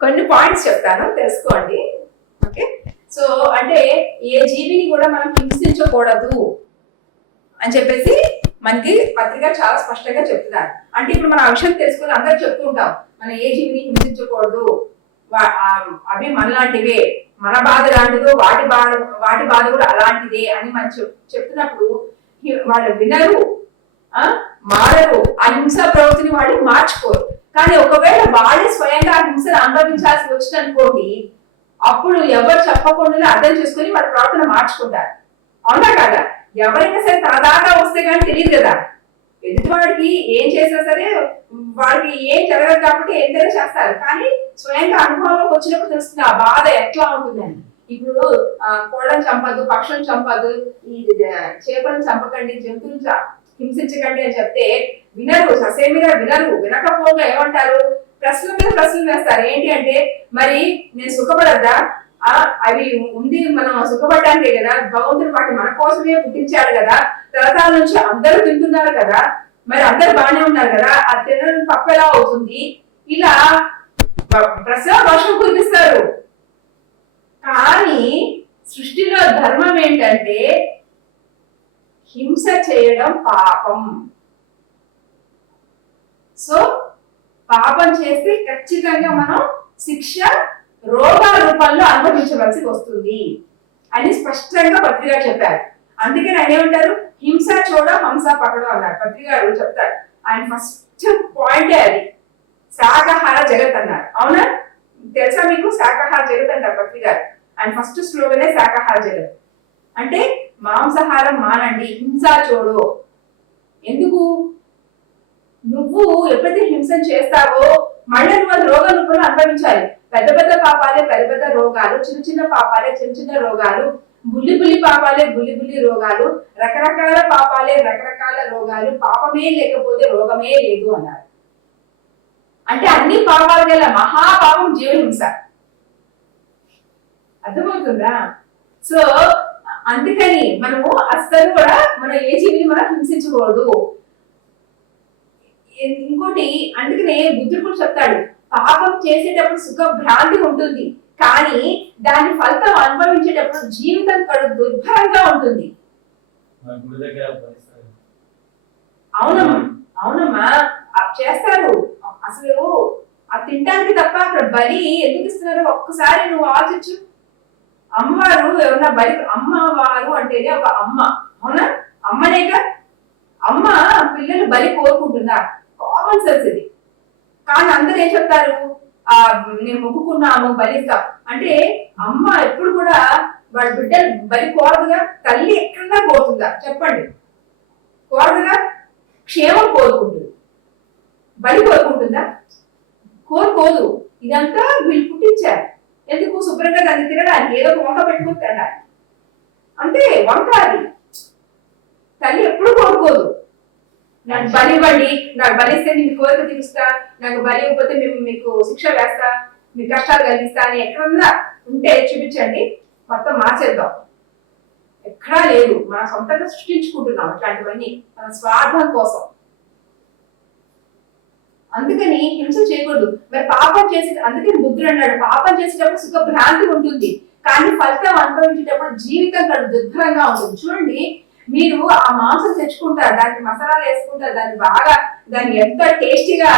కొన్ని పాయింట్స్ చెప్తాను, తెలుసుకోండి. ఓకే, సో అంటే ఏ జీవిని కూడా మనం హింసించకూడదు అని చెప్పేసి మనకి పత్రిక చాలా స్పష్టంగా చెప్తున్నారు. అంటే ఇప్పుడు మనం ఆ విషయం తెలుసుకుని అందరూ చెప్తూ ఉంటాం, మనం ఏ జీవిని హింసించకూడదు, అవి మనలాంటివే, మన బాధ లాంటిదో వాటి బాధ కూడా అలాంటిదే అని మనం చెప్తున్నప్పుడు వాళ్ళు వినరు, మారరు, ఆ హింసా ప్రవృత్తిని వాళ్ళు మార్చుకోరు. కానీ వాడే స్వయంగా ఆ హింసను అనుభవించాల్సి వచ్చింది అనుకోండి, అప్పుడు ఎవరు చెప్పకుండా అర్థం చేసుకుని వాళ్ళ ప్రవర్తన మార్చుకుంటారు. అవునా కాదా? ఎవరైనా సరే తనదాకా వస్తే కానీ తెలియదు కదా, ఎదుటివాడికి ఏం చేసినా సరే వాడికి ఏం జరగదు కాబట్టి ఏంటైనా చేస్తారు. కానీ స్వయంగా అనుభవంలోకి వచ్చినప్పుడు తెలుస్తుంది ఆ బాధ ఎట్లా ఉంటుందని. ఇప్పుడు కోళ్ళని చంపద్దు, పక్షులను చంపద్దు, ఈ చేపలను చంపకండి, జంతువులు హింసించకండి అని చెప్తే వినరు, ససేమిరా వినరు. వినకపోగా ఏమంటారు, ప్రశ్నల మీద ప్రశ్నలు వేస్తారు. ఏంటి అంటే, మరి నేను సుఖపడద్దా, అవి ఉంది మనం సుఖపడ్డానికే కదా, భగవంతుడు వాటి మన కోసమే పుట్టించాడు కదా, తరతరాల నుంచి అందరూ తింటున్నారు కదా, మరి అందరు బాగానే ఉన్నారు కదా, అది తినడం తప్పెలా అవుతుంది, ఇలా ప్రశ్న వర్షం కురిపిస్తారు. కానీ సృష్టిలో ధర్మం ఏంటంటే హింస చేయడం పాపం. సో పాపం చేస్తే ఖచ్చితంగా మనం శిక్ష రోగాల రూపంలో అనుభవించవలసి వస్తుంది అని స్పష్టంగా పత్రిక చెప్పారు. అందుకని ఆయన ఏమంటారు, హింస చూడ హంస పకడం అన్నారు. పత్రిక చెప్తారు, ఆయన ఫస్ట్ పాయింటే అది, శాకాహార జగత్ అన్నారు. అవునా, తెలుసా మీకు? శాకాహార జగత్ అంటారు పత్రిక. ఆయన ఫస్ట్ స్లోగనే శాకాహార జగత్ అంటే మాంసాహారం మానండి, హింస చూడు. ఎందుకు? నువ్వు ఎప్పుడైతే హింసను చేస్తావో మళ్ళీ నువ్వు అది రోగ రూపంలో అనుభవించాలి. పెద్ద పెద్ద పాపాలే పెద్ద పెద్ద రోగాలు, చిన్న చిన్న పాపాలే చిన్న చిన్న రోగాలు, బుల్లి బుల్లి పాపాలే బుల్లి బుల్లి రోగాలు, రకరకాల పాపాలే రకరకాల రోగాలు, పాపమే లేకపోతే రోగమే లేదు అన్నారు. అంటే అన్ని పాపాలు గల మహాపాపం జీవహింస. అర్థమవుతుందా? సో అందుకని మనము అస్సలు కూడా మనం ఏ జీవిని మనం హింసించకూడదు. ఇంకోటి, అందుకనే బుద్ధుడు కూడా చెప్తాడు, పాపం చేసేటప్పుడు సుఖ భ్రాంతి ఉంటుంది, కానీ దాని ఫలితం అనుభవించేటప్పుడు జీవితం కడు దుర్భరంగా ఉంటుంది. అవునమ్మా, అవునమ్మా, చేస్తారు. అసలు అది తినడానికి తప్ప అక్కడ బలి ఎందుకు ఇస్తున్నారు ఒక్కసారి నువ్వు ఆలోచించు. అమ్మవారు ఎవరన్నా బలి, అమ్మవారు అంటేనే ఒక అమ్మ, అవునా? అమ్మనేగా. అమ్మ పిల్లలు బలి కోరుకుంటుందా? కామన్ సెన్స్ ఇది. కానీ అందరూ ఏం చెప్తారు, నేను మొక్కుకున్నాము బలిస్తాం అంటే, అమ్మ ఎప్పుడు కూడా వాడి బిడ్డలు బలి కోరదుగా. తల్లి ఎక్కడన్నా కోరుతుందా చెప్పండి? కోరదుగా. క్షేమం కోరుకుంటుంది, బలి కోరుకుంటుందా? కోరుకోదు. ఇదంతా వీళ్ళు పుట్టించారు. ఎందుకు? శుభ్రంగా దాన్ని తినడానికి, ఏదో ఒక వంక పెట్టుకుని తినడానికి. అంతే, వంక అది. తల్లి ఎప్పుడు కోరుకోదు నాకు బలి ఇవ్వండి, నాకు బలిస్తే మీకు కోరిక తీరుస్తా, నాకు బలి ఇవ్వకపోతే మేము మీకు శిక్ష వేస్తా, మీకు కష్టాలు కలిగిస్తా అని ఎక్కడన్నా ఉంటే చూపించండి, మొత్తం మార్చేద్దాం. ఎక్కడా లేదు. మన సొంతంగా సృష్టించుకుంటున్నాం ఇట్లాంటివన్నీ మన స్వార్థం కోసం. అందుకని హింస చేయకూడదు. మరి పాపం చేసి, అందుకని బుద్ధుడు అన్నాడు, పాపం చేసేటప్పుడు సుఖ భ్రాంతి ఉంటుంది, కానీ ఫలితం అనుభవించేటప్పుడు జీవితం కడు దుర్భరంగా ఉంటుంది. చూడండి, మీరు ఆ మాంసం తెచ్చుకుంటారు, దానికి మసాలాలు వేసుకుంటారు, దాన్ని ఎంత టేస్టీగా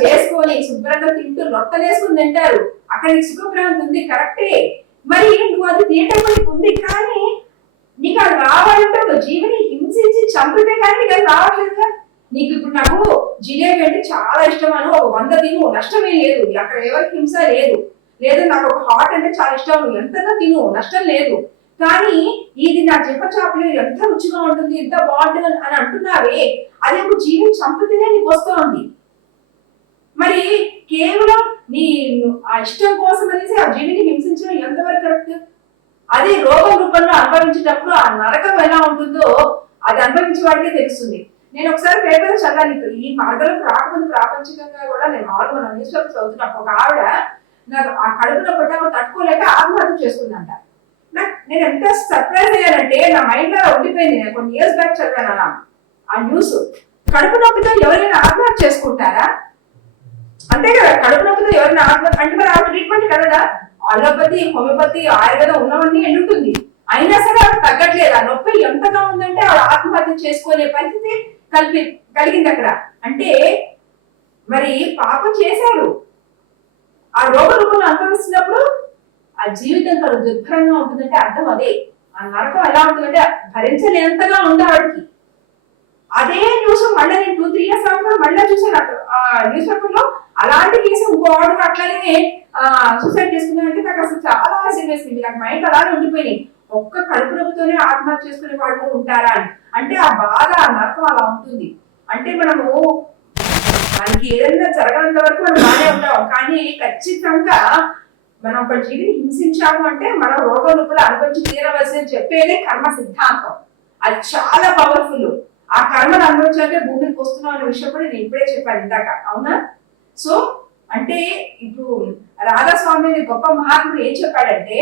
చేసుకొని శుభ్రంగా తింటూ రొట్టెలేసుకుని తింటారు. అక్కడ నీకు సుఖభ్రాంతి ఉంది, కరెక్టే. మరి నువ్వు అది తినేటప్పుడు ఉంది, కానీ నీకు అది రావాలంటే ఒక జీవిని హింసించి చంపితే కానీ నీకు అది రావట్లేదుగా. నీకు ఇప్పుడు నాకు జిలేబీ అంటే చాలా ఇష్టం అని ఒక 100 తిను, నష్టమే లేదు. అక్కడ ఎవరికి హింస లేదు. లేదా నాకు ఒక హాట్ అంటే చాలా ఇష్టం, ఎంతగా తిను, నష్టం లేదు. కానీ ఇది నా జిప్ప చాపలు ఎంత రుచిగా ఉంటుంది, ఎంత బాగుంటుంది అని అంటున్నావే, అది ఒక జీవిని చంపితేనే నీకు వస్తుంది. మరి కేవలం నీ ఆ ఇష్టం కోసం అనేసి ఆ జీవిని హింసించడం ఎంతవరకు కరెక్ట్? అదే రోగం రూపంలో అనుభవించేటప్పుడు ఆ నరకం ఎలా ఉంటుందో అది అనుభవించే వాడికే తెలుస్తుంది. నేను ఒకసారి పేపర్ చదివాను, ఈ మార్గంలోకి రాకముందు ప్రాపంచికంగా కూడా నేను మన న్యూస్ పేపర్ చదువుతున్నప్పుడు ఒక ఆవిడ నాకు ఆ కడుపులో పట్టామో తట్టుకోలేక ఆత్మహత్య చేసుకుందంట. నేను ఎంత సర్ప్రైజ్ అయ్యానంటే నా మైండ్ లో ఉండిపోయింది. నేను కొన్ని ఇయర్స్ బ్యాక్ చదివాను ఆ న్యూస్. కడుపు నొప్పితో ఎవరైనా ఆత్మహత్య చేసుకుంటారా? అంతే కదా, కడుపు నొప్పితో ఎవరైనా ఆత్మహత్య అంటే మరి ఆ ట్రీట్మెంట్ కదా, అలోపతి, హోమియోపతి, ఆయుర్వేదం ఉన్నవన్నీ ఎన్నుంటుంది, అయినా సరే ఆవిడ తగ్గట్లేదు. ఆ నొప్పి ఎంతగా ఉందంటే ఆవిడ ఆత్మహత్య చేసుకునే పరిస్థితి కలిగింది అక్కడ. అంటే మరి పాపం చేశారు. ఆ రోగ రూపంలో అనుభవిస్తున్నప్పుడు ఆ జీవితం తను దుర్భరంగా ఉంటుందంటే అర్థం అదే. ఆ నరకం ఎలా ఉంటుందంటే భరించలేంతగా ఉంది ఆవిడకి. అదే న్యూస్ మళ్ళీ నేను 2-3 years తర్వాత మళ్ళీ చూసాను ఆ న్యూస్ పేపర్ లో అలాంటి కేసు ఇంకో ఆర్డర్ అట్లానే సూసైడ్ చేసుకున్నారంటే నాకు అసలు చాలా సీరియస్, నాకు మైండ్ అలానే ఉండిపోయినాయి. ఒక్క కడుపు నొప్పితోనే ఆత్మహత్య చేసుకునే వాళ్ళు కూడా ఉంటారా అని. అంటే ఆ బాధ, ఆ నరకం అలా ఉంటుంది. అంటే మనము మనకి ఏదైనా జరగనంత వరకు మనం బాగానే ఉంటాం, కానీ ఖచ్చితంగా మనం ఒక జీవిని హింసించాము అంటే మనం రోగ నొప్పులు అనుభవించి తీరవలసి చెప్పేదే కర్మ సిద్ధాంతం. అది చాలా పవర్ఫుల్. ఆ కర్మను అనుభవించాకే భూమికి వస్తున్నాం అనే విషయం కూడా నేను ఇప్పుడే చెప్పాను ఇందాక, అవునా? సో అంటే ఇప్పుడు రాధాస్వామి అనే గొప్ప మహాత్ముడు ఏం చెప్పాడంటే,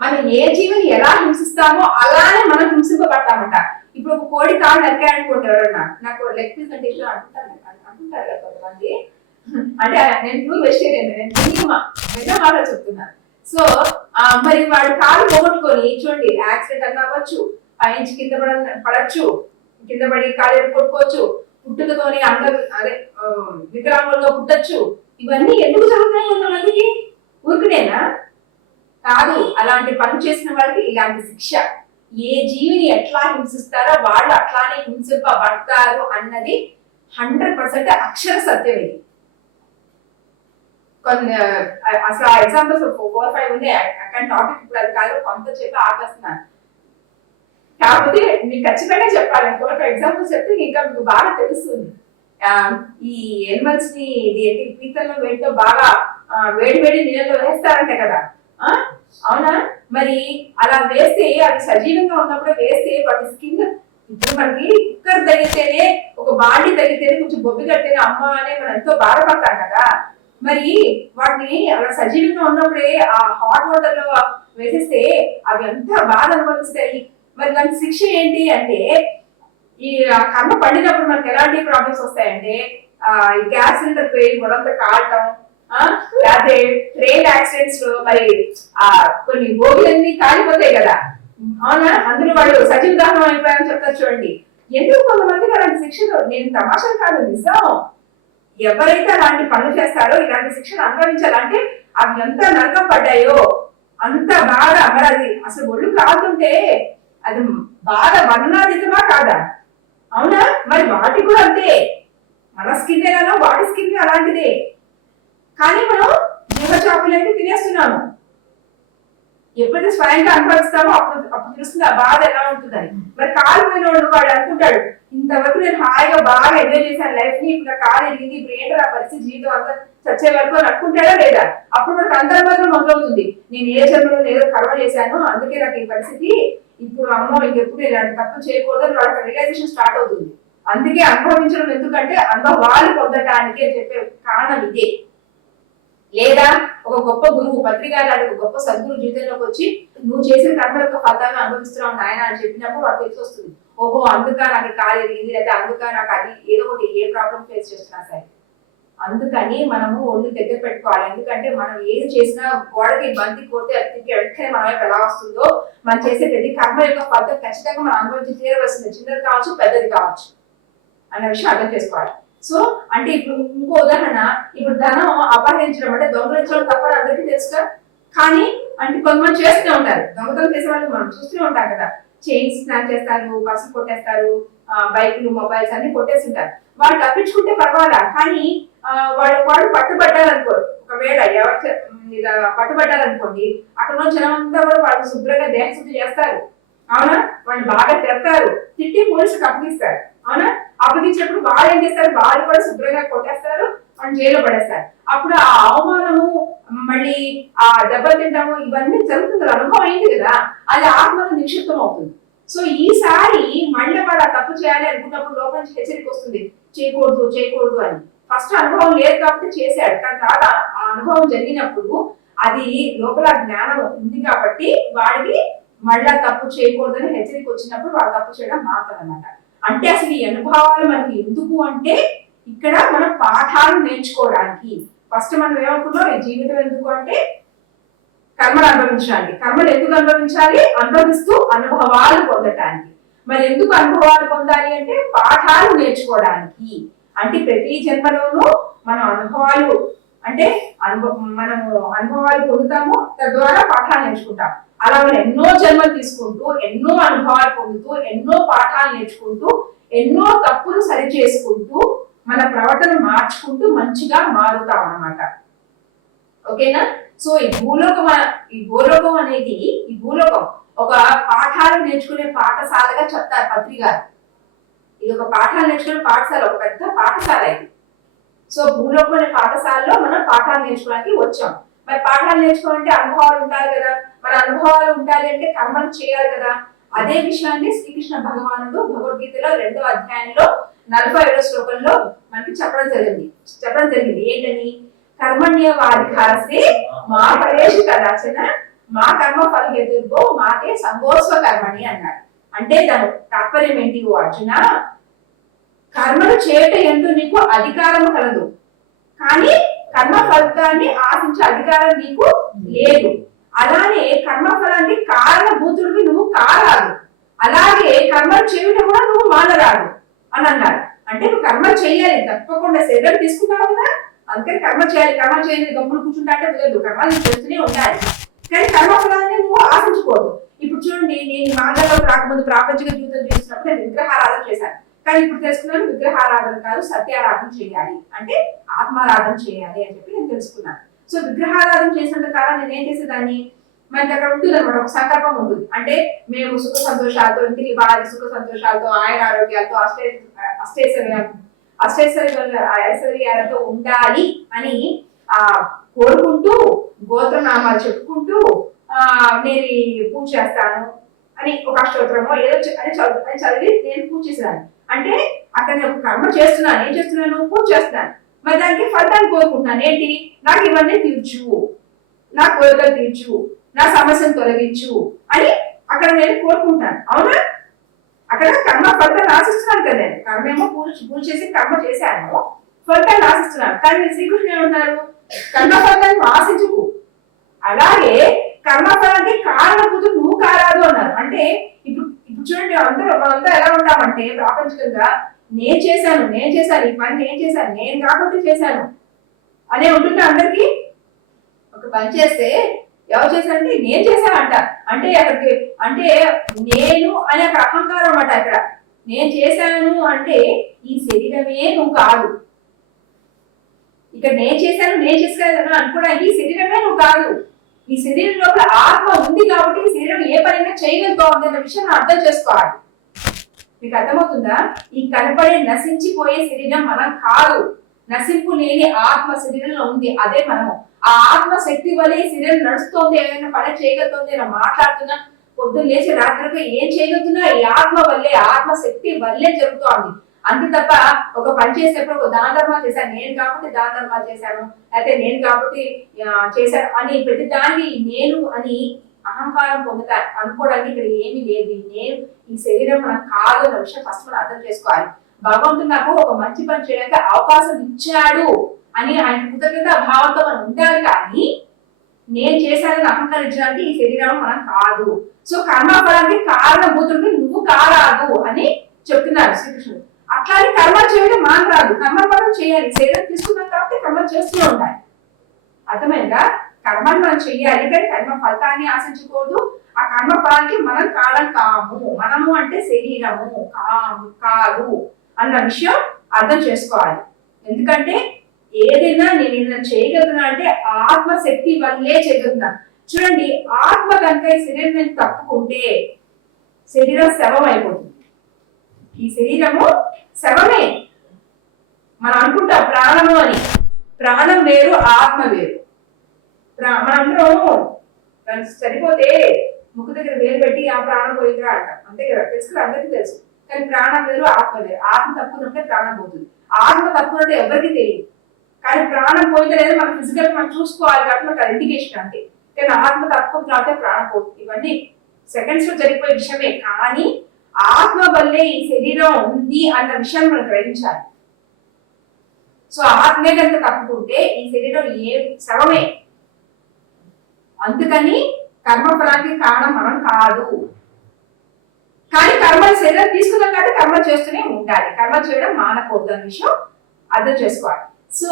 మనం ఏ జీవిని ఎలా హింసిస్తామో అలానే మనం హింసింపబడతామంట. ఇప్పుడు ఒక కోడి కాళ్ళు నరికాయనుకోండి, ఎవరన్నా నాకు లెగ్ పీస్ అంటే ఇష్టం అంటుంటారు కదా కొంతమంది. అంటే నేను ప్యూర్ వెజిటేరియన్, నేను విన్నమాట చెప్తున్నాను. సో మరి వాడు కాలు పోగొట్టుకొని చూడండి, యాక్సిడెంట్ అన్న అవ్వచ్చు, పైనుంచి కింద పడచ్చు, కింద పడి కాలు కొట్టుకోవచ్చు, పుట్టుకతోని అదే వికలాంగులుగా పుట్టచ్చు. ఇవన్నీ ఎందుకు జరుగుతున్నాయి కొంతమందికి? ఊరికనేనా? కాదు. అలాంటి పని చేసిన వాళ్ళకి ఇలాంటి శిక్ష. ఏ జీవిని ఎట్లా హింసిస్తారో వాళ్ళు అట్లానే హింసింపబడతారు అన్నది 100% అక్షర సత్యం. ఇది కొన్ని అసలు ఎగ్జాంపుల్స్ 4-5 ఉన్నాయి. అక్కడ టాపిక్ ఇప్పుడు అది కాదు, కొంత చెప్పి ఆపేస్తున్నాను. కాకపోతే మీకు ఖచ్చితంగా చెప్పాలి, 4-5 ఎగ్జాంపుల్స్ చెప్తే ఇంకా మీకు బాగా తెలుస్తుంది. ఈ ఎనిమల్స్ ని పీతల్లో వేడితో బాగా వేడి వేడి నీళ్ళలో వేస్తారంట కదా, అవునా? మరి అలా వేస్తే అవి సజీవంగా ఉన్నప్పుడు వేస్తే వాటి స్కిన్, ఇప్పుడు మనకి కుక్కర్ తగిలితేనే, ఒక బాడీ తగిలితేనే, కొంచెం బొబ్బి కడితేనే అమ్మ అనే మనం ఎంతో బాధపడతాం కదా. మరి వాటిని అలా సజీవంగా ఉన్నప్పుడే ఆ హాట్ వాటర్ లో వేసేస్తే అవి ఎంత బాధ అనుభవిస్తాయి. మరి దాని శిక్ష ఏంటి అంటే, ఈ కర్మ పండినప్పుడు మనకి ఎలాంటి ప్రాబ్లమ్స్ వస్తాయంటే, ఈ గ్యాస్ సిలిండర్ పోయి గొడవంతా కావటం, అదే ట్రైన్ యాక్సిడెంట్స్ లో మరి కొన్ని భోగులన్నీ కాలిపోతాయి కదా, అవునా? అందులో వాళ్ళు సజీవ దహనం అయిపోయారని చెప్తారు చూడండి. ఎందుకు కొంతమందికి అలాంటి శిక్షలు, నేను తమాషలు కాదు, నిజం. ఎవరైతే అలాంటి పనులు చేస్తారో ఇలాంటి శిక్షలు అనుభవించాలంటే అవి ఎంత నరకం పడ్డాయో అంత బాగా. మరి అది అసలు ఒళ్ళు కాకుంటే అది బాధ వర్ణాతీతమా కాదా? అవునా? మరి వాటి కూడా అంతే, మన స్కిన్ ఎలానో వాటి స్కిన్ అలాంటిదే. కానీ మనం జీవచాపులన్నీ తినేస్తున్నాము. ఎప్పుడైతే స్వయంగా అనుభవిస్తామో అప్పుడు తెలుస్తుంది ఆ బాధ ఎలా ఉంటుందని. మరి కాలు పోయినోడు వాడు అనుకుంటాడు, ఇంతవరకు నేను హాయిగా బాగా ఎంజాయ్ చేశాను లైఫ్ ని, ఇప్పుడు కాలు ఎరిగింది, ఇప్పుడు ఏంటో ఆ పరిస్థితి, జీవితం అంతా చచ్చే వరకు అని అనుకుంటాడా లేదా? అప్పుడు మనకు అంతర్మాత్రం మొదలవుతుంది, నేను ఏ జన్మలో ఏదో కర్మ చేశాను అందుకే నాకు ఈ పరిస్థితి, ఇప్పుడు అమ్మో ఇంకెప్పుడు ఇలాంటి తప్పు చేయకూడదని వాళ్ళకి రియలైజేషన్ స్టార్ట్ అవుతుంది. అందుకే అనుభవించడం ఎందుకంటే అనుభవాలు పొందటానికి అని చెప్పే కారణం ఇదే. లేదా ఒక గొప్ప గురువు, పత్రికా లాంటి ఒక గొప్ప సద్గురు జీవితంలోకి వచ్చి నువ్వు చేసిన కర్మ యొక్క ఫలితాన్ని అనుభవిస్తున్నావు నాయన అని చెప్పినప్పుడు వాడు తెలిసి వస్తుంది, ఓహో అందుక నాకు కాలు ఎరిగింది, లేదా అందుక నాకు అది ఏదో ఒకటి ఏ ప్రాబ్లం ఫేస్ చేస్తున్నా సరే. అందుకని మనము ఒళ్ళు దగ్గర పెట్టుకోవాలి. ఎందుకంటే మనం ఏది చేసినా గోడకి బంతి కొడితే అతికి వెంటనే మన వైపు ఎలా వస్తుందో, మనం చేసే ప్రతి కర్మ యొక్క ఫలితం ఖచ్చితంగా మనం అనుభవించి తీరవలసింది, చిన్నది కావచ్చు పెద్దది కావచ్చు అన్న విషయం అర్థం చేసుకోవాలి. సో అంటే ఇప్పుడు ఇంకో ఉదాహరణ, ఇప్పుడు ధనం అపహరించడం అంటే దొంగలించడం తప్పని అందరికీ తెలుసుగా. కానీ అంటే కొంతమంది చేస్తూనే ఉంటారు, దొంగతనం చేసే వాళ్ళు మనం చూస్తూనే ఉంటాం కదా. చైన్స్ స్నాచ్ చేస్తారు, పర్సులు కొట్టేస్తారు, బైకులు మొబైల్స్ అన్ని కొట్టేస్తుంటారు. వాళ్ళు తప్పించుకుంటే పర్వాలా, కానీ వాడు పట్టుబడ్డారనుకో, ఒకవేళ ఎవరు ఇలా పట్టుబడ్డారనుకోండి, అక్కడ ఉన్న జనం అంతా కూడా వాళ్ళు శుభ్రంగా దేహశుద్ధి చేస్తారు, అవునా? వాళ్ళు బాగా తిడతారు, తిట్టి పోలీసులకు అప్పగిస్తారు, అవునా? అప్పగించినప్పుడు వాళ్ళు ఏం చేస్తారు, వాళ్ళు కూడా శుభ్రంగా కొట్టేస్తారు, వాళ్ళు జైల్లో పడేస్తారు. అప్పుడు ఆ అవమానము, మళ్ళీ ఆ దెబ్బలు తింటాము, ఇవన్నీ జరుగుతుంది, అనుభవం అయింది కదా, అది ఆత్మలో నిక్షిప్తం అవుతుంది. సో ఈసారి మళ్ళీ వాడు ఆ తప్పు చేయాలి అనుకున్నప్పుడు లోపల నుంచి హెచ్చరిక వస్తుంది, చేయకూడదు చేయకూడదు అని. ఫస్ట్ అనుభవం లేదు కాబట్టి చేశాడు, కానీ తర్వాత ఆ అనుభవం జరిగినప్పుడు అది లోపల జ్ఞానం ఉంది కాబట్టి వాడికి మళ్ళా తప్పు చేయకూడదని హెచ్చరిక వచ్చినప్పుడు వాడు తప్పు చేయడం మాత్రమన్నమాట. అంటే అసలు ఈ అనుభవాలు మనకి ఎందుకు అంటే, ఇక్కడ మనం పాఠాలు నేర్చుకోవడానికి. ఫస్ట్ మనం ఏమనుకున్నాం, ఈ జీవితం ఎందుకు అంటే కర్మలు అనుభవించడానికి. కర్మలు ఎందుకు అనుభవించాలి? అనుభవిస్తూ అనుభవాలు పొందటానికి. మరి ఎందుకు అనుభవాలు పొందాలి అంటే పాఠాలు నేర్చుకోవడానికి. అంటే ప్రతి జన్మలోనూ మనం అనుభవాలు అంటే మనము అనుభవాలు పొందుతాము, తద్వారా పాఠాలు నేర్చుకుంటాం. అలా మనం ఎన్నో జన్మలు తీసుకుంటూ, ఎన్నో అనుభవాలు పొందుతూ, ఎన్నో పాఠాలు నేర్చుకుంటూ, ఎన్నో తప్పులు సరి చేసుకుంటూ మన ప్రవర్తన మార్చుకుంటూ మంచిగా మారుతాం అన్నమాట. ఓకేనా? సో ఈ భూలోకం అనేది ఈ భూలోకం ఒక పాఠాలు నేర్చుకునే పాఠశాలగా చెప్తారు పత్రిక. ఇది ఒక పాఠాలు నేర్చుకునే పాఠశాల, ఒక పెద్ద పాఠశాల ఇది. సో భూలోకం అనే పాఠశాలలో మనం పాఠాలు నేర్చుకోవడానికి వచ్చాం. మరి పాఠాలు నేర్చుకోవాలంటే అనుభవాలు ఉండాలి కదా. మరి అనుభవాలు ఉండాలి అంటే కర్మలు చేయాలి కదా. అదే విషయాన్ని శ్రీకృష్ణ భగవానుడు భగవద్గీతలో 2వ అధ్యాయంలో 45వ శ్లోకంలో మనకి చెప్పడం జరిగింది. ఏంటని? కర్మణ్యవాధికారస్తే మా ఫలేషు కదాచన మా కర్మ ఫలహేతుర్భో మాకే సంగోస్వ కర్మణి అన్నాడు. అంటే దాని తాత్పర్యం ఏంటి ఓ అర్జున? కర్మలు చేయట ఎందు నీకు అధికారము కలదు, కానీ కర్మ ఫలితాన్ని ఆశించే అధికారం నీకు లేదు. అలానే కర్మ ఫలాన్ని కారణభూతుడివి నువ్వు కారాదు, అలాగే కర్మలు చేయడం కూడా నువ్వు మానరాదు అని అన్నాడు. అంటే నువ్వు కర్మ చేయాలి, తప్పకుండా శరీరం తీసుకున్నావు కదా, అందుకని కర్మ చేయాలి. కర్మ చేయాలి గమ్ములు కూర్చుంటా అంటే కుదరదు, కర్మలు చేస్తూనే ఉండాలి. కానీ కర్మ ఫలాన్ని నువ్వు ఆశించుకోదు. ఇప్పుడు చూడండి, నేను మార్గంలోకి రాకముందు ప్రాపంచిక జీవితం చేసినప్పుడు నేను విగ్రహారాధన చేశాను. కానీ ఇప్పుడు తెలుసుకున్నాను విగ్రహారాధన కాదు, సత్యారాధన చేయాలి, అంటే ఆత్మారాధన చేయాలి అని చెప్పి నేను తెలుసుకున్నాను. సో విగ్రహారాధన చేసినంత కాలం నేను ఏం చేసేదాన్ని, మనకి అక్కడ ఉంటుంది అనమాట, ఒక సంకల్పం ఉంటుంది. అంటే మేము సుఖ సంతోషాలతో, ఇంటికి భార్య సుఖ సంతోషాలతో, ఆయన ఆరోగ్యాలతో, ఐశ్వర్యాలతో ఉండాలి అని కోరుకుంటూ గోత్రనామాలు చెప్పుకుంటూ నేను పూజ చేస్తాను అని ఒక అష్టోత్తరమో ఏదో అని చదివి నేను పూజ చేసేదాన్ని. అంటే అక్కడ నేను కర్మ చేస్తున్నాను, ఏం చేస్తున్నాను? పూజ చేస్తున్నాను. మరి దానికి ఫలితాన్ని కోరుకుంటున్నాను. ఏంటి? నాకు ఇవన్నీ తీర్చు, నా కోరికలు తీర్చు, నా సమస్యను తొలగించు అని అక్కడ నేను కోరుకుంటాను. అవునా? అక్కడ కర్మ ఫలితాన్ని ఆశిస్తున్నాను కదా. నేను కర్మేమో పూజ చేసి కర్మ చేశాను, ఫలితాన్ని ఆశిస్తున్నాను. కానీ శ్రీకృష్ణుడు ఏమంటారు? కర్మ ఫలితాన్ని ఆశించుకు, అలాగే కర్మఫలానికి కారణభూతులు నువ్వు కారాదు అన్నారు. అంటే ఇప్పుడు చూడండి, మనంతా ఎలా ఉంటామంటే ప్రాపంచికంగా నేను చేశాను ఈ పని నేను కాబట్టి చేశాను అనే ఉంటుంటే అందరికి. ఒక పని చేస్తే ఎవరు చేశారంటే నేను చేశానంట, అంటే అక్కడికి అంటే నేను అనే అక్కడ అహంకారం అన్నమాట. అక్కడ నేను చేశాను అంటే ఈ శరీరమే నువ్వు కాదు. ఇక్కడ నేను చేశాను అనుకోవడానికి ఈ శరీరమే నువ్వు కాదు. ఈ శరీరం లోపల ఆత్మ ఉంది కాబట్టి ఈ శరీరం ఏ పనైనా చేయగలుగుతుంది అన్న విషయం అర్థం చేసుకోవాలి. మీకు అర్థమవుతుందా? ఈ కనపడే నశించిపోయే శరీరం మనం కాదు, నశింపు లేని ఆత్మ శరీరంలో ఉంది, అదే మనము. ఆ ఆత్మ శక్తి వల్లే ఈ శరీరం నడుస్తోంది, ఏమైనా పని చేయగలుగుతుంది, ఇలా మాట్లాడుతున్నా, పొద్దున్న లేచి రాత్రికి ఏం చేయగలుగుతున్నా ఈ ఆత్మ వల్లే, ఆత్మ శక్తి వల్లే జరుగుతోంది. అంతే తప్ప ఒక పని చేసేప్పుడు ఒక దాన ధర్మాలు చేశాను, నేను కాబట్టి దాన ధర్మాలు చేశాను, అయితే నేను కాబట్టి చేశాను అని ప్రతి దాన్ని నేను అని అహంకారం పొందుతా అనుకోవడానికి ఇక్కడ ఏమీ లేదు. నేను ఈ శరీరం మనకు కాదు అన్న విషయం ఫస్ట్ మనం అర్థం చేసుకోవాలి. భగవంతుడు నాకు ఒక మంచి పని చేయడానికి అవకాశం ఇచ్చాడు అని ఆయన కృతజ్ఞత భావంతో మనం ఉండాలి. కానీ నేను చేశానని అహంకరించడానికి ఈ శరీరం మనం కాదు. సో కర్మఫలానికి కారణభూతుడికి నువ్వు కారాదు అని చెప్తున్నారు శ్రీకృష్ణుడు. అట్లానే కర్మ చేయడం మానరాదు, కర్మఫలం చేయాలి. శరీరం తీసుకున్నాం కాబట్టి కర్మలు చేస్తూనే ఉండాలి. అర్థమైందా? కర్మను మనం చెయ్యాలి, కానీ కర్మ ఫలితాన్ని ఆశించకూడదు. ఆ కర్మ ఫలానికి మనం కాలం కాము, మనము అంటే శరీరము కాదు అన్న విషయం అర్థం చేసుకోవాలి. ఎందుకంటే ఏదైనా నేను ఏదైనా చేయగలుగుతున్నా అంటే ఆత్మశక్తి వల్లే చేయగలుగుతున్నా. చూడండి, ఆత్మ కనుక ఈ శరీరం తప్పుకుంటే శరీరం శవం అయిపోతుంది. ఈ శరీరము శవమే. మనం అనుకుంటాం ప్రాణము అని, ప్రాణం వేరు ఆత్మ వేరు. మనందరం చనిపోతే ముక్కు దగ్గర వేలు పెట్టి ఆ ప్రాణం పోయిందిరా అంటాం, అంతే కదా, తెలుసు, అందరికీ తెలుసు. కానీ ప్రాణం వేరు ఆత్మ వేరు. ఆత్మ తప్పుకుంటే ప్రాణం పోతుంది, ఆత్మ తప్పుకుంటే ఎవరికి తెలియదు. కానీ ప్రాణం పోయిందో లేదో మనం ఫిజికల్ మనం చూసుకోవాలి కాబట్టి మనకు ఇండికేషన్ అంతే. కానీ ఆత్మ తప్పుకుంటే ప్రాణం పోతుంది. ఇవన్నీ సెకండ్స్ లో జరిగిపోయే విషయమే. కానీ ఆత్మ వల్లే ఈ శరీరం ఉంది అన్న విషయాన్ని మనం గ్రహించాలి. సో ఆత్మే కనుక తప్పుకుంటే ఈ శరీరం శవమే. అందుకని కర్మఫలానికి కారణం మనం కాదు. కానీ కర్మలు శరీరం తీసుకున్నాం కాబట్టి కర్మ చేస్తూనే ఉండాలి, కర్మ చేయడం మానకూడదు అన్న విషయం అర్థం చేసుకోవాలి. సో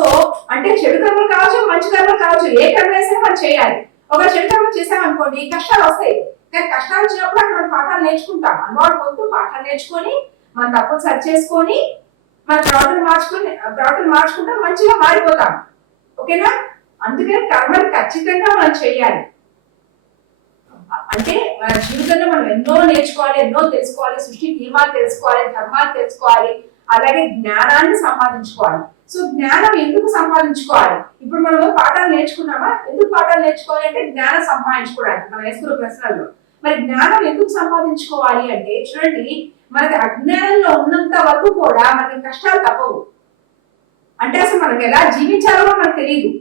అంటే చెడు కర్మలు కావచ్చు, మంచి కర్మలు కావచ్చు, ఏ కర్మ వేసినా మనం చేయాలి. ఒక చెడు కర్మ చేసామనుకోండి కష్టాలు వస్తాయి. కానీ కష్టాలు వచ్చినప్పుడు అక్కడ మనం పాఠాలు నేర్చుకుంటాం, అనుభవం పొందుతూ పాఠాలు నేర్చుకొని మన తప్పులు సరి చేసుకొని మన ప్రవర్తన మార్చుకుంటే మంచిగా మారిపోతాం. ఓకేనా? అందుకని కర్మని ఖచ్చితంగా మనం చేయాలి. అంటే మన జీవితంలో మనం ఎన్నో నేర్చుకోవాలి, ఎన్నో తెలుసుకోవాలి, సృష్టి నియమాలు తెలుసుకోవాలి, ధర్మాలు తెలుసుకోవాలి, అలాగే జ్ఞానాన్ని సంపాదించుకోవాలి. సో జ్ఞానం ఎందుకు సంపాదించుకోవాలి? ఇప్పుడు మనం పాఠాలు నేర్చుకున్నామా? ఎందుకు పాఠాలు నేర్చుకోవాలి అంటే జ్ఞానం సంపాదించుకోవడానికి. మనం వేసుకున్న ప్రశ్నల్లో మరి జ్ఞానం ఎందుకు సంపాదించుకోవాలి అంటే, చూడండి, మనకి అజ్ఞానంలో ఉన్నంత వరకు కూడా మనకి కష్టాలు తప్పవు. అంటే అసలు మనకి ఎలా జీవించాలో మనకు తెలియదు.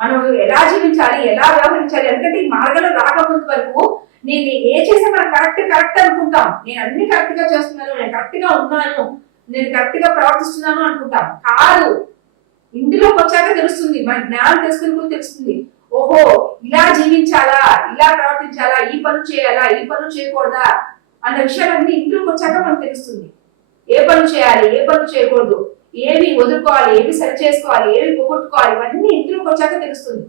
మనం ఎలా జీవించాలి, ఎలా వ్యవహరించాలి, ఎందుకంటే ఈ మార్గంలో రాకముందు వరకు నేను ఏ చేసే మనం కరెక్ట్ అనుకుంటాం. నేను అన్ని కరెక్ట్ గా చేస్తున్నాను, నేను కరెక్ట్ గా ఉన్నాను, నేను కరెక్ట్ గా ప్రవర్తిస్తున్నాను అనుకుంటాం. కాదు, ఇందులోకి వచ్చాక తెలుస్తుంది, మన జ్ఞానం తెలుసుకుని తెలుస్తుంది. ఓహో, ఇలా జీవించాలా, ఇలా ప్రవర్తించాలా, ఈ పనులు చేయాలా, ఈ పనులు చేయకూడదా అన్న విషయాలన్నీ ఇందులోకి వచ్చాక మనకు తెలుస్తుంది. ఏ పనులు చేయాలి, ఏ పనులు చేయకూడదు, ఏవి వదులుకోవాలి, ఏవి సరి చేసుకోవాలి, ఏవి పోగొట్టుకోవాలి, ఇవన్నీ ఇంట్లోకి వచ్చాక తెలుస్తుంది.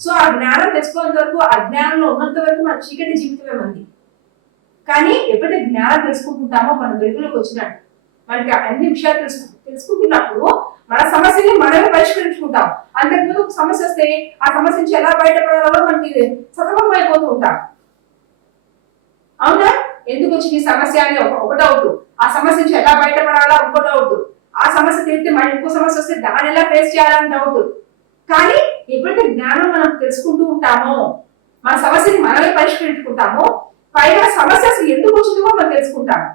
సో ఆ జ్ఞానం తెలుసుకున్నంత వరకు, అజ్ఞానంలో ఉన్నంత వరకు మన చీకటి జీవితమే మంది. కానీ ఎప్పుడైతే జ్ఞానం తెలుసుకుంటుంటామో మనం వెలుగులోకి వచ్చినట్టు మనకి అన్ని విషయాలు తెలుసుకుంటున్నప్పుడు మన సమస్యని మనమే పరిష్కరించుకుంటాం. అంతకుముందు ఒక సమస్య వస్తే ఆ సమస్య నుంచి ఎలా బయటపడాలో మనకి సతమతం అయిపోతూ ఉంటాం. అవునా? ఎందుకు వచ్చింది ఈ సమస్య అని ఒక డౌట్, ఆ సమస్య నుంచి ఎలా బయటపడాలా ఇంకో డౌట్, ఆ సమస్య తీరితే మళ్ళీ ఇంకో సమస్య వస్తే దాన్ని ఎలా ఫేస్ చేయాలని డౌట్. కానీ ఎప్పుడైతే జ్ఞానం మనం తెలుసుకుంటూ ఉంటామో, మన సమస్యని మనమే పరిష్కరించుకుంటామో, పైగా సమస్య అసలు ఎందుకు వచ్చిందో మనం తెలుసుకుంటాము.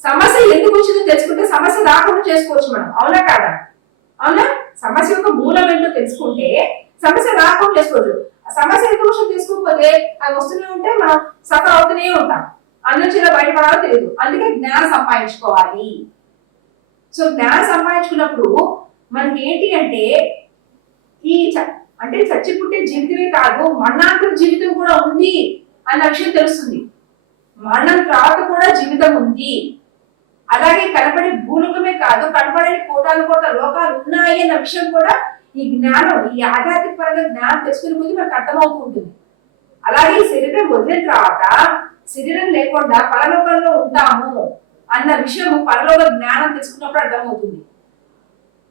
సమస్య ఎందుకు వచ్చిందో తెలుసుకుంటే సమస్య రాకుండా చేసుకోవచ్చు మనం. అవునా కాదా? అవునా? సమస్య యొక్క మూలం ఏంటో తెలుసుకుంటే సమస్య రాకుండా చేసుకోవచ్చు. సమస్య ఎందుకు వచ్చిందో తెలుసుకోకపోతే అవి వస్తూనే ఉంటే మనం సఫర్ అవుతూనే ఉంటాం. అందులో చిన్న బయటపడాలో తెలియదు. అందుకే జ్ఞానం సంపాదించుకోవాలి. సో జ్ఞానం సంపాదించుకున్నప్పుడు మనకి ఏంటి అంటే, ఈ అంటే చచ్చి పుట్టే జీవితమే కాదు, మరణాంతర జీవితం కూడా ఉంది అన్న విషయం తెలుస్తుంది. మరణం తర్వాత కూడా జీవితం ఉంది. అలాగే కనపడే భూలోకమే కాదు, కనపడే కోటాలు లోకాలు ఉన్నాయి అన్న విషయం కూడా ఈ జ్ఞానం, ఈ ఆధ్యాత్మిక పరంగా జ్ఞానం తెలుసుకునే ముందు మనకు అర్థమవుతూ ఉంటుంది. అలాగే శరీరం వదిలిన తర్వాత శరీరం లేకుండా పరలోకంలో ఉంటాము అన్న విషయం పరలోక జ్ఞానం తెలుసుకున్నప్పుడు అర్థమవుతుంది.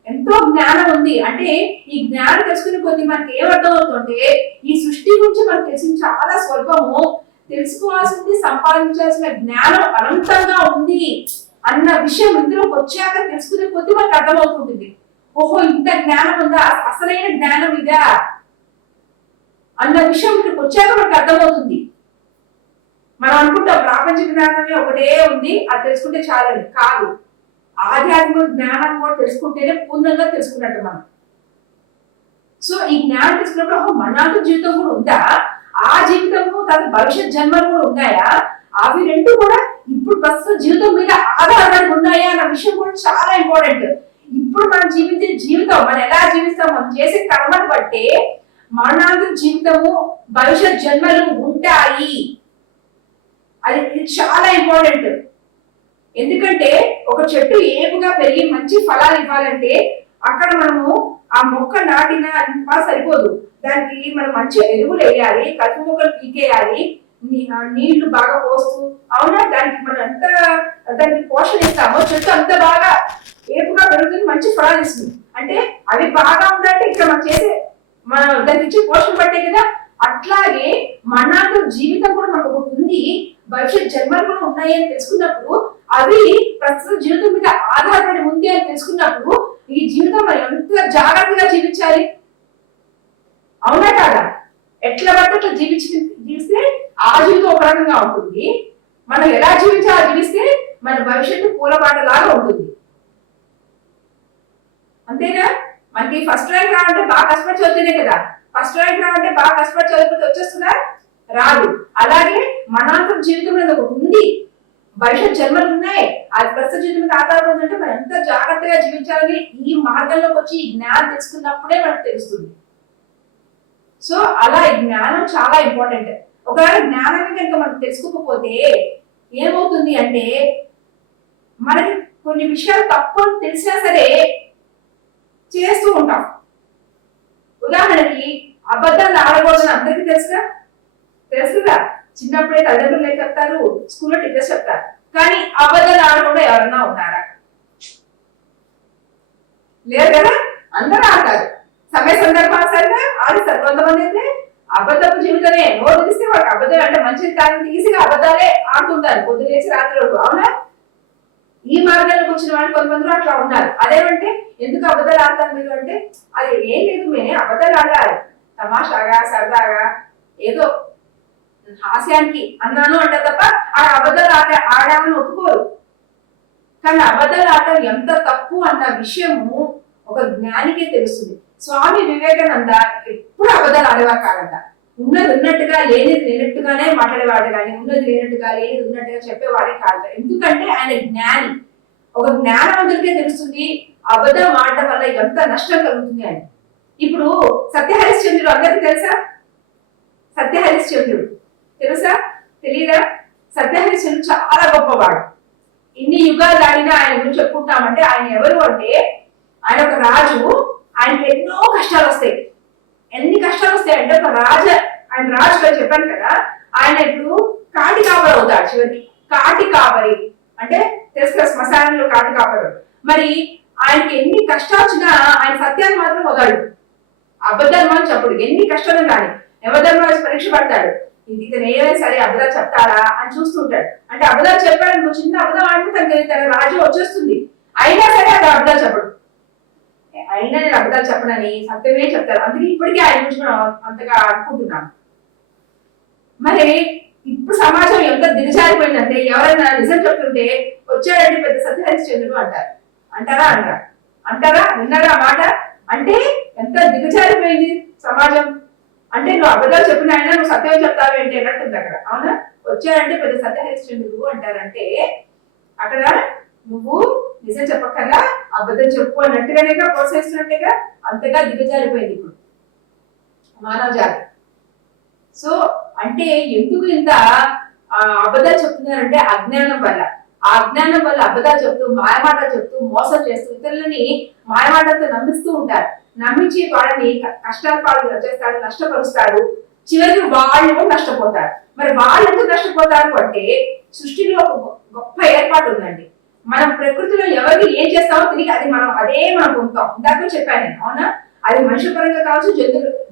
ఎంతో జ్ఞానం ఉంది. అంటే ఈ జ్ఞానం తెలుసుకునే కొద్ది మనకి ఏమర్థం అవుతుందంటే, ఈ సృష్టి గురించి మనకు తెలిసిన చాలా స్వల్పము, తెలుసుకోవాల్సింది సంపాదించాల్సిన జ్ఞానం అనంతంగా ఉంది అన్న విషయం ఇందులోకి వచ్చాక తెలుసుకునే కొద్ది మనకు అర్థమవుతుంటుంది. ఓహో, ఇంత జ్ఞానం ఉందా, అసలైన జ్ఞానం ఇదా అన్న విషయం ఇక్కడికి వచ్చాక మనకు అర్థమవుతుంది. మనం అనుకుంటాం ప్రాపంచిక జ్ఞానమే ఒకటే ఉంది, అది తెలుసుకుంటే చాలని. కాదు, ఆధ్యాత్మిక జ్ఞానం కూడా తెలుసుకుంటేనే పూర్ణంగా తెలుసుకున్నట్టు మనం. సో ఈ జ్ఞానం తెలుసుకున్నప్పుడు మరణాంతర జీవితం కూడా ఉందా, ఆ జీవితము తన భవిష్యత్ జన్మలు కూడా ఉన్నాయా, అవి రెండు కూడా ఇప్పుడు ప్రస్తుత జీవితం మీద ఆధారపడి ఉన్నాయా అన్న విషయం కూడా చాలా ఇంపార్టెంట్. ఇప్పుడు మనం జీవించే జీవితం, మనం ఎలా జీవిస్తాం, మనం చేసే కర్మను బట్టే మరణాంతర జీవితము భవిష్యత్ జన్మలు ఉంటాయి. అది చాలా ఇంపార్టెంట్. ఎందుకంటే ఒక చెట్టు ఏపుగా పెరిగి మంచి ఫలాలు ఇవ్వాలంటే అక్కడ మనము ఆ మొక్క నాటిన సరిపోదు, దానికి మనం మంచి ఎరువులు వేయాలి, కలుపు మొక్కలు పీకేయాలి, నీళ్లు బాగా పోస్తూ, అవునా, దానికి మనం ఎంత దానికి పోషణ ఇస్తామో చెట్టు అంత బాగా ఏపుగా పెరుగుతుంది, మంచి ఫలాలు ఇస్తుంది. అంటే అవి బాగా ఉందంటే ఇక్కడ మనం దానికి ఇచ్చే పోషణ పట్టే కదా. అట్లాగే మరణాంతర జీవితం కూడా మనకు ఒకటి ఉంది, భవిష్యత్ జన్మలు కూడా ఉన్నాయి అని తెలుసుకున్నప్పుడు, అవి ప్రస్తుత జీవితం మీద ఆధారపడి ఉంది అని తెలుసుకున్నప్పుడు ఈ జీవితం మనం ఎంత జాగ్రత్తగా జీవించాలి. అవునా కాదా? ఎట్లా పడితే అట్లా జీవిస్తే ఆ జీవితం ఒక రకంగా ఉంటుంది. మనం ఎలా జీవించాలో జీవిస్తే మన భవిష్యత్తు పూలబాటలాగా ఉంటుంది. అంతేనా? మనకి ఫస్ట్ ర్యాంక్ రావాలంటే బాగా కష్టపడి చదివితేనే కదా. ఫస్ట్ ర్యాంక్ రావాలంటే బాగా కష్టపడి చదివితే వచ్చేస్తుందా? రాదు. అలాగే మరణాంతర జీవితం అనేది ఒకటి ఉంది, భవిష్యత్ జన్మలు ఉన్నాయి, అది ప్రస్తుత జీవితం మీద ఆధారపడి అంటే మనం ఎంత జాగ్రత్తగా జీవించాలని ఈ మార్గంలోకి వచ్చి ఈ జ్ఞానం తెలుసుకున్నప్పుడే మనకు తెలుస్తుంది. సో అలా ఈ జ్ఞానం చాలా ఇంపార్టెంట్. ఒకవేళ జ్ఞానాన్ని కనుక మనం తెలుసుకోకపోతే ఏమవుతుంది అంటే, మనకి కొన్ని విషయాలు తప్పు అని తెలిసినా సరే చేస్తూ ఉంటాం. ఉదాహరణకి అబద్ధాలు ఆడకూడదని అందరికీ తెలుసుగా. చిన్నప్పుడే తల్లిదండ్రులు చెప్తారు, స్కూల్లో టీచర్స్ చెప్తారు. కానీ అబద్ధాలు ఆడకుండా ఎవరన్నా ఉన్నారా? లేదు కదా, అందరూ ఆడతారు. సమయ సందర్భానుసారంగా ఆడిస్తారు. కొంతమంది అయితే అబద్ధపు జీవితమే, నోరు తీస్తే వాళ్ళకి అబద్ధాలు అంటే మంచిది కానీ ఈజీగా అబద్ధాలే ఆడుతుంటారు పొద్దు లేచి రాత్రి వరకు. అవునా? ఈ మార్గానికి వచ్చిన వాళ్ళు కొంతమంది అట్లా ఉన్నారు. అదేమంటే ఎందుకు అబద్ధాలు ఆడతారు మీరు అంటే, అది ఏం లేదు, మేమే అబద్ధాలు ఆడాలి తమాషాగా సరదాగా ఏదో హాస్యానికి అన్నాను అంటే తప్ప ఆ అబద్ధాలు ఆడామని ఒప్పుకోరు. కానీ అబద్ధాలు ఆడటం ఎంత తప్పు అన్న విషయము ఒక జ్ఞానికే తెలుస్తుంది. స్వామి వివేకానంద ఎప్పుడు అబద్ధాలు ఆడేవారు కాదంట. ఉన్నది ఉన్నట్టుగా లేనిది లేనట్టుగానే మాట్లాడేవాడు, కానీ ఉన్నది లేనట్టుగా లేనిది ఉన్నట్టుగా చెప్పేవాడే కాదు. ఎందుకంటే ఆయన జ్ఞాని. ఒక జ్ఞానవంతుడికే తెలుస్తుంది అబద్ధం ఆడటం వల్ల ఎంత నష్టం కలుగుతుంది అని. ఇప్పుడు సత్యహరిశ్చంద్రుడు అందరికి తెలుసా? సత్యహరిశ్చంద్రుడు తెలుసా తెలీదా? సత్యహరిశ్చంద్రుడు చాలా గొప్పవాడు. ఇన్ని యుగాలు ఆడినా ఆయన గురించి చెప్పుకుంటామంటే ఆయన ఎవరు అంటే, ఆయన ఒక రాజు. ఆయనకి ఎన్నో కష్టాలు వస్తాయి. ఎన్ని కష్టాలు వస్తాయంటే ఆయన రాజుగా చెప్పాను కదా, ఆయన ఇప్పుడు కాటి కాపరి అవుతాడు చివరికి. కాటి కాపరి అంటే తెలుసు, శ్మశానంలో కాటి కాపరి. మరి ఆయనకి ఎన్ని కష్టాలు వచ్చినా ఆయన సత్యాన్ని మాత్రం వదలడు. అబద్ధర్మాన్ని చెప్పడు. ఎన్ని కష్టాలు కానీ యమధర్మరాజు పరీక్ష పడతాడు. ఇతను ఏమైనా సరే అబద్ధాలు చెప్తాడా అని చూస్తుంటాడు. అంటే అబద్ధాలు చెప్పాడు, చిన్న అబద్ధం ఆడితే తన రాజు వచ్చేస్తుంది. అయినా సరే అది అబద్ధాలు చెప్పడు. అయినా నేను అబద్ధాలు చెప్పనని సత్యమే చెప్తారు. అందుకే ఇప్పటికీ ఆయన గురించి మనం అంతగా అనుకుంటున్నాం. మరి ఇప్పుడు సమాజం ఎంత దిగజారిపోయిందంటే, ఎవరైనా నిజం చెప్తుంటే వచ్చాడంటే పెద్ద సత్యహరిశ్చంద్రుడు అంటారు. అంటారా విన్నారా మాట? అంటే ఎంత దిగజారిపోయింది సమాజం. అంటే నువ్వు అబద్ధాలు చెప్పిన ఆయన నువ్వు సత్యం చెప్తావు ఏంటి అన్నట్టుంది అక్కడ. అవునా? వచ్చాడంటే పెద్ద సత్యహరిశ్చంద్రుడు అంటారంటే అక్కడ నువ్వు నిజం చెప్పక్కర్లా అబద్ధం చెప్పు అన్నట్టుగానేగా ప్రోత్సహిస్తున్నట్టుగా. అంతగా దిగజారిపోయింది ఇప్పుడు మానవ జాతి. సో అంటే ఎందుకు ఇంత అబద్ధాలు చెప్తున్నారంటే అజ్ఞానం వల్ల. ఆ అజ్ఞానం వల్ల అబద్ధాలు చెప్తూ మాయమాటలు చెప్తూ మోసం చేస్తూ ఇతరులని మాయమాటలతో నమ్మిస్తూ ఉంటారు. నమ్మించి వాళ్ళని కష్టాలు పాలు చేస్తాడు, నష్టపరుస్తాడు. చివరికి వాళ్ళు నష్టపోతారు. మరి వాళ్ళు ఎందుకు నష్టపోతారు అంటే, సృష్టిలో ఒక గొప్ప ఏర్పాటు ఉందండి. మనం ప్రకృతిలో ఎవరికి ఏం చేస్తామో తిరిగి అది మనం పొందుతాం. ఇందాక చెప్పాను నేను. అవునా? అది మనుషుల పరంగా కావచ్చు,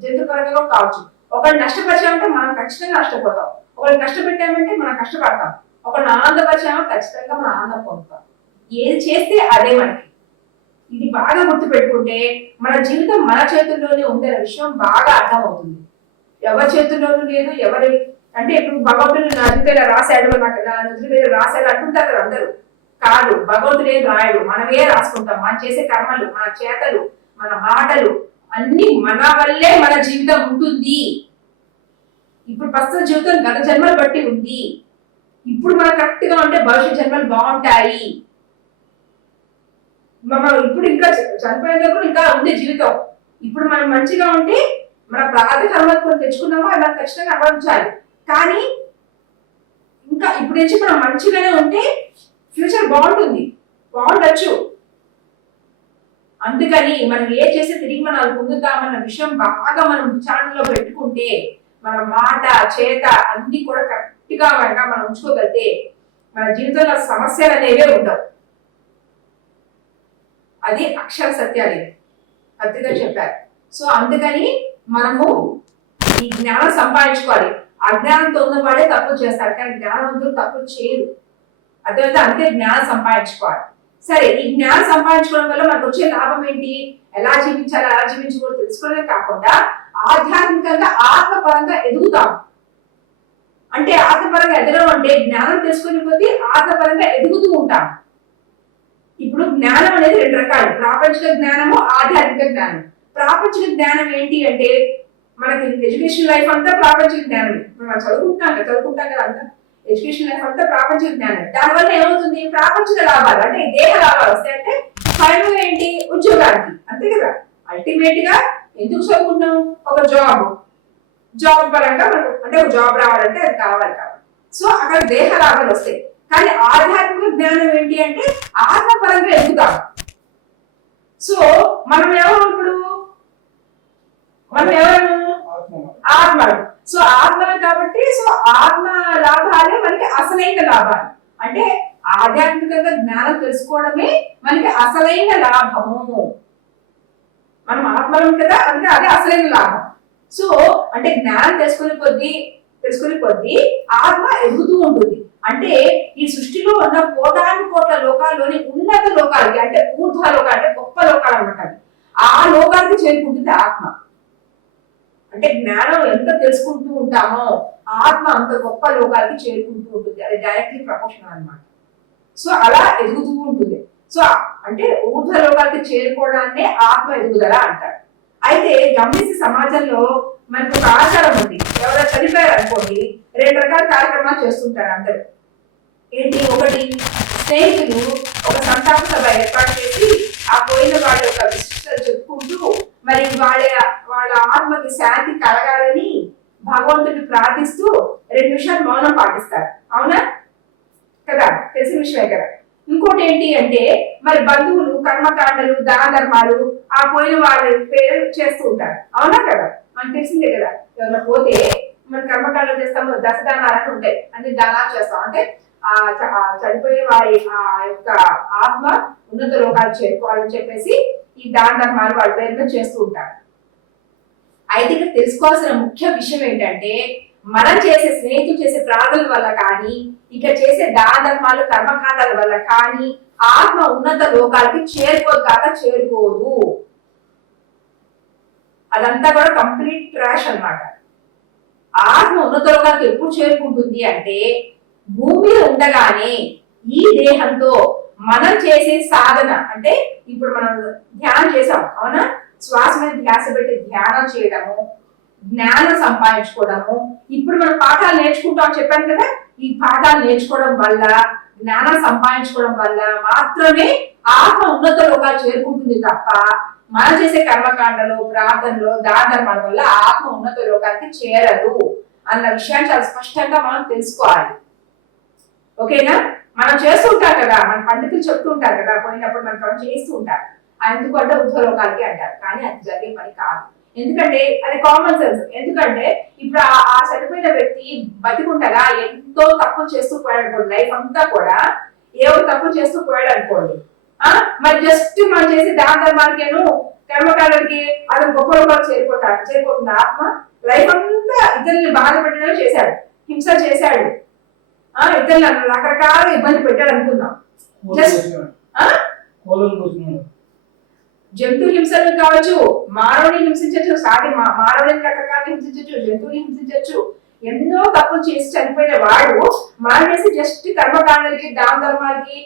జంతు పరంగా కావచ్చు. ఒకళ్ళు నష్టపరిచామంటే మనం ఖచ్చితంగా నష్టపోతాం. ఒకళ్ళు కష్టపెట్టామంటే మనం కష్టపడతాం. ఒకళ్ళు ఆనందపరిచామో ఖచ్చితంగా మనం ఆనందం పొందుతాం. ఏది చేస్తే అదే మనకి. ఇది బాగా గుర్తు పెట్టుకుంటే మన జీవితం మన చేతుల్లోనే ఉందన్న విషయం బాగా అర్థమవుతుంది. ఎవరి చేతుల్లోనూ లేదు. ఎవరి అంటే ఇప్పుడు భగవంతుడు నా జీవితంలో రాశాడు, నాకు నా నుదుటి మీద రాశాడు అంటుంటారు కదా అందరూ. కాదు, భగవంతుడు ఏం రాయడు, మనమే రాసుకుంటాం. మనం చేసే కర్మలు, మన చేతలు, మన మాటలు అన్ని మన వల్లే మన జీవితం ఉంటుంది. ఇప్పుడు ప్రస్తుత జీవితం గత జన్మలు బట్టి ఉంది. ఇప్పుడు మనం కరెక్ట్ గా ఉంటే భవిష్యత్ జన్మలు బాగుంటాయి. మనం ఇప్పుడు ఇంకా చనిపోయేందుకు ఇంకా ఉంది జీవితం. ఇప్పుడు మనం మంచిగా ఉంటే మన ప్రాథమిక అనుమతి తెచ్చుకున్నామో అది మనం ఖచ్చితంగా అనుభవించాలి. కానీ ఇంకా ఇప్పుడు నుంచి మనం మంచిగానే ఉంటే ఫ్యూచర్ బాగుండొచ్చు. అందుకని మనం ఏ చేస్తే తిరిగి మనం పొందుతామన్న విషయం బాగా మనం విచారణలో పెట్టుకుంటే, మన మాట చేత అన్ని కూడా కరెక్ట్ గా మనం ఉంచుకోగలిగితే మన జీవితంలో సమస్యలు అనేవే ఉండవు. అది అక్షర సత్యాలు అతిగా చెప్పారు. సో అందుకని మనము ఈ జ్ఞానం సంపాదించుకోవాలి. అజ్ఞానంతో ఉన్న వాడే తప్పులు చేస్తారు, కానీ జ్ఞానవంతులు తప్పులు చేయరు. అర్థమైతే అందుకే జ్ఞానం సంపాదించుకోవాలి. సరే, ఈ జ్ఞానం సంపాదించుకోవడం వల్ల మనకు వచ్చే లాభం ఏంటి? ఎలా జీవించాలి, ఎలా జీవించకూడదు తెలుసుకోవడమే కాకుండా ఆధ్యాత్మికంగా ఆత్మపరంగా ఎదుగుతాం. అంటే ఆత్మపరంగా ఎదగడం అంటే జ్ఞానం తెలుసుకునే కొద్దీ ఆత్మపరంగా ఎదుగుతూ ఉంటాం. ఇప్పుడు జ్ఞానం అనేది రెండు రకాలు, ప్రాపంచిక జ్ఞానము, ఆధ్యాత్మిక జ్ఞానం. ప్రాపంచిక జ్ఞానం ఏంటి అంటే మనకి ఎడ్యుకేషన్ లైఫ్ అంతా ప్రాపంచిక జ్ఞానమే. మనం చదువుకుంటాం కదా అంతా. ఎడ్యుకేషన్ లైఫ్ అంతా ప్రాపంచిక జ్ఞానం. దానివల్ల ఏమవుతుంది? ప్రాపంచిక లాభాలు అంటే దేహ లాభాలు వస్తాయి. అంటే ఫైనల్ ఏంటి? ఉద్యోగానికి. అంతే కదా. అల్టిమేట్ గా ఎందుకు చదువుకుంటాం? ఒక జాబ్ పరంగా మనకు అంటే ఒక జాబ్ రావాలంటే అది కావాలి. సో అక్కడ దేహ లాభాలు వస్తాయి. కానీ ఆధ్యాత్మిక జ్ఞానం ఏంటి అంటే ఆత్మపరంగా ఎదుగుతాం. సో మనం ఎవరు ఆత్మలు. సో ఆత్మలు కాబట్టి సో ఆత్మ లాభాలే మనకి అసలైన లాభాలు. అంటే ఆధ్యాత్మికంగా జ్ఞానం తెలుసుకోవడమే మనకి అసలైన లాభము. సంబరం కదా, అంటే అదే అసలైన లాభం. సో అంటే జ్ఞానం తెలుసుకునే కొద్దీ ఆత్మ ఎదుగుతూ ఉంటుంది. అంటే ఈ సృష్టిలో ఉన్న కోటాను కోట్ల లోకాల్లోని ఉన్నత లోకాలకి, అంటే ఊర్ధ్వ లోకాలు, అంటే గొప్ప లోకాలు అనమాట, ఆ లోకానికి చేరుకుంటుంది ఆత్మ. అంటే జ్ఞానం ఎంత తెలుసుకుంటూ ఉంటామో ఆత్మ అంత గొప్ప లోకాలకి చేరుకుంటూ ఉంటుంది. అది డైరెక్ట్లీ ప్రపోర్షనల్ అనమాట. సో అలా ఎదుగుతూ ఉంటుంది. సో అంటే ఊర్ధ్వ లోకాలకి చేరుకోవడాన్నే ఆత్మ ఎదుగుదల అంటారు. అయితే గమనించి సమాజంలో మనకు ఒక ఆచారం ఉంది. ఎవరైనా చనిపోయారు అనుకోండి, 2 రకాల కార్యక్రమాలు చేస్తుంటారు అందరూ. ఏంటి? ఒకటి, స్నేహితులు ఒక సంతాప సభ ఏర్పాటు చేసి ఆ పోయిన వాళ్ళ యొక్క విశిష్టతలు చెప్పుకుంటూ మరి వాళ్ళ ఆత్మకి శాంతి కలగాలని భగవంతుడిని ప్రార్థిస్తూ 2 నిమిషాలు మౌనం పాటిస్తారు. అవునా కదా? తెలిసిన విషయమే కదా. ఇంకోటి ఏంటి అంటే మరి బంధువులు కర్మకాండలు దాన ధర్మాలు ఆ పోయిన వాళ్ళ పేరు చేస్తూ ఉంటారు. అవునా కదా? మనకు తెలిసిందే కదా. ఎవరైనా పోతే మన కర్మకాండలు చేస్తాము, దశదానాలు ఉంటాయి, అన్ని దానాలు చేస్తాం. అంటే ఆ చనిపోయే వారి ఆ యొక్క ఆత్మ ఉన్నత లోకాలు చేరుకోవాలని చెప్పేసి ఈ దాన ధర్మాలు వాళ్ళ పేరులో చేస్తూ ఉంటారు. అయితే ఇక్కడ తెలుసుకోవాల్సిన ముఖ్య విషయం ఏంటంటే మనం చేసే స్నేహితులు చేసే ప్రార్థనల వల్ల కానీ, ఇక చేసే దాన ధర్మాలు కర్మకాండాల వల్ల కానీ ఆత్మ ఉన్నత లోకాలకి చేరుకోదు. అదంతా కూడా కంప్లీట్ ట్రాష్ అన్నమాట. ఆత్మ ఉన్నత లోకాలకి ఎప్పుడు చేరుకుంటుంది అంటే భూమిలో ఉండగానే ఈ దేహంతో మనం చేసే సాధన, అంటే ఇప్పుడు మనం ధ్యానం చేసాం, అవునా? శ్వాస మీద ధ్యాస పెట్టి ధ్యానం చేయడము, జ్ఞానం సంపాదించుకోవడము, ఇప్పుడు మనం పాఠాలు నేర్చుకుంటాం చెప్పాను కదా, ఈ పాఠాలు నేర్చుకోవడం వల్ల, జ్ఞానం సంపాదించుకోవడం వల్ల మాత్రమే ఆత్మ ఉన్నత లోకాలు చేరుకుంటుంది తప్ప మనం చేసే కర్మకాండలు ప్రార్థనలు దాన ధర్మాల వల్ల ఆత్మ ఉన్నత లోకానికి చేరదు అన్న విషయాన్ని చాలా స్పష్టంగా మనం తెలుసుకోవాలి. ఓకేనా? మనం చేస్తూ ఉంటాం కదా, మన పండితులు చెప్తూ ఉంటారు కదా, పోయినప్పుడు మనం చేస్తూ ఉంటారు. ఎందుకంటే ఉద్యోగాలకి అంటారు, కానీ అది జరిగే పని కాదు. ఎందుకంటే అది కామన్ సెన్స్. ఎందుకంటే ఇప్పుడు ఆ చనిపోయిన వ్యక్తి బతికుండగా ఎంతో తప్పులు చేస్తూ పోయాడు అనుకోండి, లైఫ్ అంతా కూడా ఏవో తప్పులు చేస్తూ పోయాడు అనుకోండి. మరి జస్ట్ మనం చేసి దాన ధర్మాలకేను కర్మకాండలకి అతను గొప్ప రూపాయలు చేరిపోతుంది ఆత్మ. లైఫ్ అంతా ఇతరుల్ని బాధ పెట్టడమే చేశాడు, హింస చేశాడు, ఇతరులను రకరకాల ఇబ్బంది పెట్టాడు అనుకుందాం. జంతు హింసలు కావచ్చు, మానవుని హింసించవచ్చు, మానవుని రకరకాల హింసించవచ్చు, జంతువుని హింసించవచ్చు. ఎన్నో తప్పులు చేసి చనిపోయిన వాడు మనం చేసి జస్ట్ కర్మకాండలకి దాన ధర్మాలకి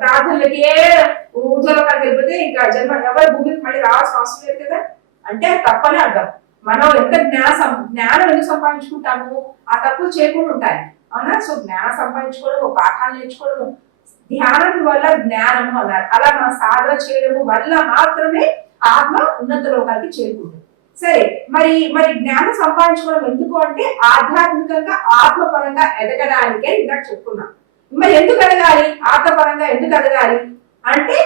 ప్రార్థనలకి ఉద్యోగాలకు వెళ్ళిపోతే ఇంకా జన్మ ఎవరు భూమికి మళ్ళీ రావాల్సిన అవసరం లేదు కదా. అంటే తప్పనే అర్థం. మనం ఎంత జ్ఞానం ఎందుకు సంపాదించుకుంటాము? ఆ తప్పులు చేయకుండా ఉంటాయి. అవునా? సో జ్ఞానం సంపాదించుకోవడము, పాఠాలు నేర్చుకోవడము, ధ్యానం వల్ల జ్ఞానము అన్నారు. అలా మనం సాధన చేయడము వల్ల మాత్రమే ఆత్మ ఉన్నత లోకానికి చేరుకుంటుంది. సరే, మరి జ్ఞానం సంపాదించుకోవడం ఎందుకు అంటే ఆధ్యాత్మికంగా ఆత్మపరంగా ఎదగడానికే ఇందాక చెప్పుకున్నాం. మరి ఎందుకు ఎదగాలి? ఆత్మపరంగా ఎందుకు ఎదగాలి అంటే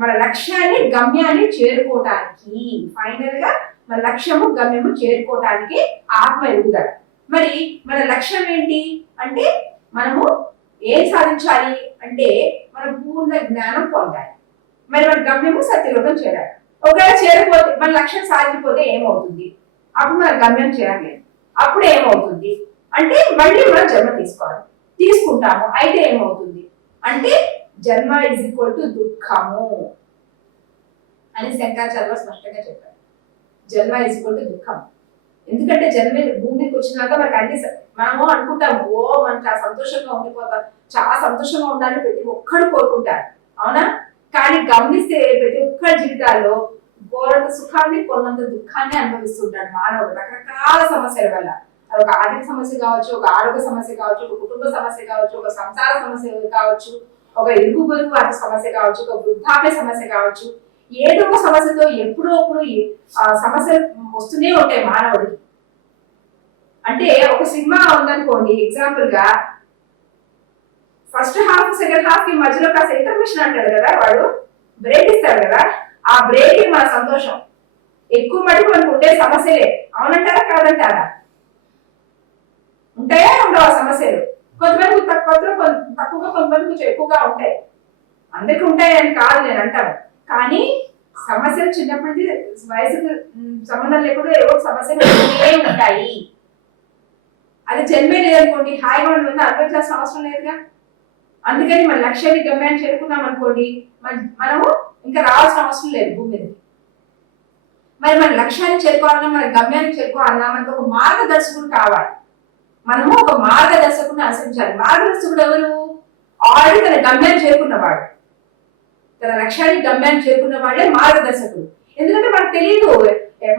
మన లక్ష్యాన్ని గమ్యాన్ని చేరుకోవటానికి, ఫైనల్ గా మన లక్ష్యము గమ్యము చేరుకోవటానికి ఆత్మ ఎదుగుదల. మరి మన లక్ష్యం ఏంటి అంటే మనము ఏం సాధించాలి అంటే మనం పూర్ణ జ్ఞానం పొందాలి. మరి మన గమ్యము సత్యలోకం చేరాలి. ఒకవేళ చేరిపోతే మన లక్ష్యం సాధించిపోతే ఏమవుతుంది? అప్పుడు మన గమ్యం చేరలేదు. అప్పుడు ఏమవుతుంది అంటే మళ్ళీ మనం జన్మ తీసుకుంటాము. అయితే ఏమవుతుంది అంటే జన్మ ఈజ్ ఈక్వల్ టు దుఃఖము అని శంకరాచార్య స్పష్టంగా చెప్పారు. జన్మ ఈజ్ ఈక్వల్ టు దుఃఖం. ఎందుకంటే జన్మ భూమికి వచ్చినాక మనకు అన్ని మనము అనుకుంటాం, మనం చాలా సంతోషంగా ఉండిపోతాం, చాలా సంతోషంగా ఉండాలని ప్రతి ఒక్కరు కోరుకుంటారు. అవునా? కానీ గమనిస్తే ప్రతి ఒక్కరి జీవితాల్లో కోరంత సుఖాన్ని కొన్నంత దుఃఖాన్ని అనుభవిస్తుంటాడు మానవుడు రకరకాల సమస్యల వల్ల. అది ఒక ఆర్థిక సమస్య కావచ్చు, ఒక ఆరోగ్య సమస్య కావచ్చు, ఒక కుటుంబ సమస్య కావచ్చు, ఒక సంసార సమస్య కావచ్చు, ఒక ఇరుగు పొరుగు వాటి సమస్య కావచ్చు, ఒక వృద్ధాప్య సమస్య కావచ్చు. ఏదో ఒక సమస్యతో ఎప్పుడో సమస్యలు వస్తూనే ఉంటాయి మానవుడికి. అంటే ఒక సినిమా ఉందనుకోండి, ఎగ్జాంపుల్ గా ఫస్ట్ హాఫ్ సెకండ్ హాఫ్ కి మధ్యలో కాస్త ఇంటర్మిషన్ అంటాడు కదా, వాడు బ్రేక్ ఇస్తాడు కదా, ఆ బ్రేక్ మన సంతోషం. ఎక్కువ మటుకు మనకు ఉండే సమస్యలే. అవునంటారా కాదంటారా? ఉంటాయా ఉండవు సమస్యలు? కొంతమందికి తక్కువగా కొంతమందికి ఎక్కువగా ఉంటాయి. అందరికీ ఉంటాయని కాదు నేను అంటాను, కానీ సమస్యలు చిన్నప్పటి నుంచి వయసుకు సంబంధం లేకుండా ఏవో సమస్యలు వస్తూనే ఉంటాయి. అది జన్మే లేదనుకోండి, హాయిగా ఉండి అనుభవించాల్సిన అవసరం లేదుగా. అందుకని మన లక్ష్యాన్ని గమ్యాన్ని చేరుకున్నాం అనుకోండి, మనము ఇంకా రావాల్సిన అవసరం లేదు భూమి మీద. మరి మన లక్ష్యాన్ని చేరుకోవాలన్నా, మన గమ్యాన్ని చేరుకోవాలన్నా మనకు ఒక మార్గదర్శకుడు కావాలి. మనము ఒక మార్గదర్శకుడిని అనుసరించాలి. మార్గదర్శకుడు ఎవరు? ఆల్రెడీ తన గమ్యాన్ని చేరుకున్నవాడు, తన లక్ష్యాన్ని గమ్యాన్ని చేరుకున్న వాళ్ళే మార్గదర్శకుడు. ఎందుకంటే మనకు తెలియదు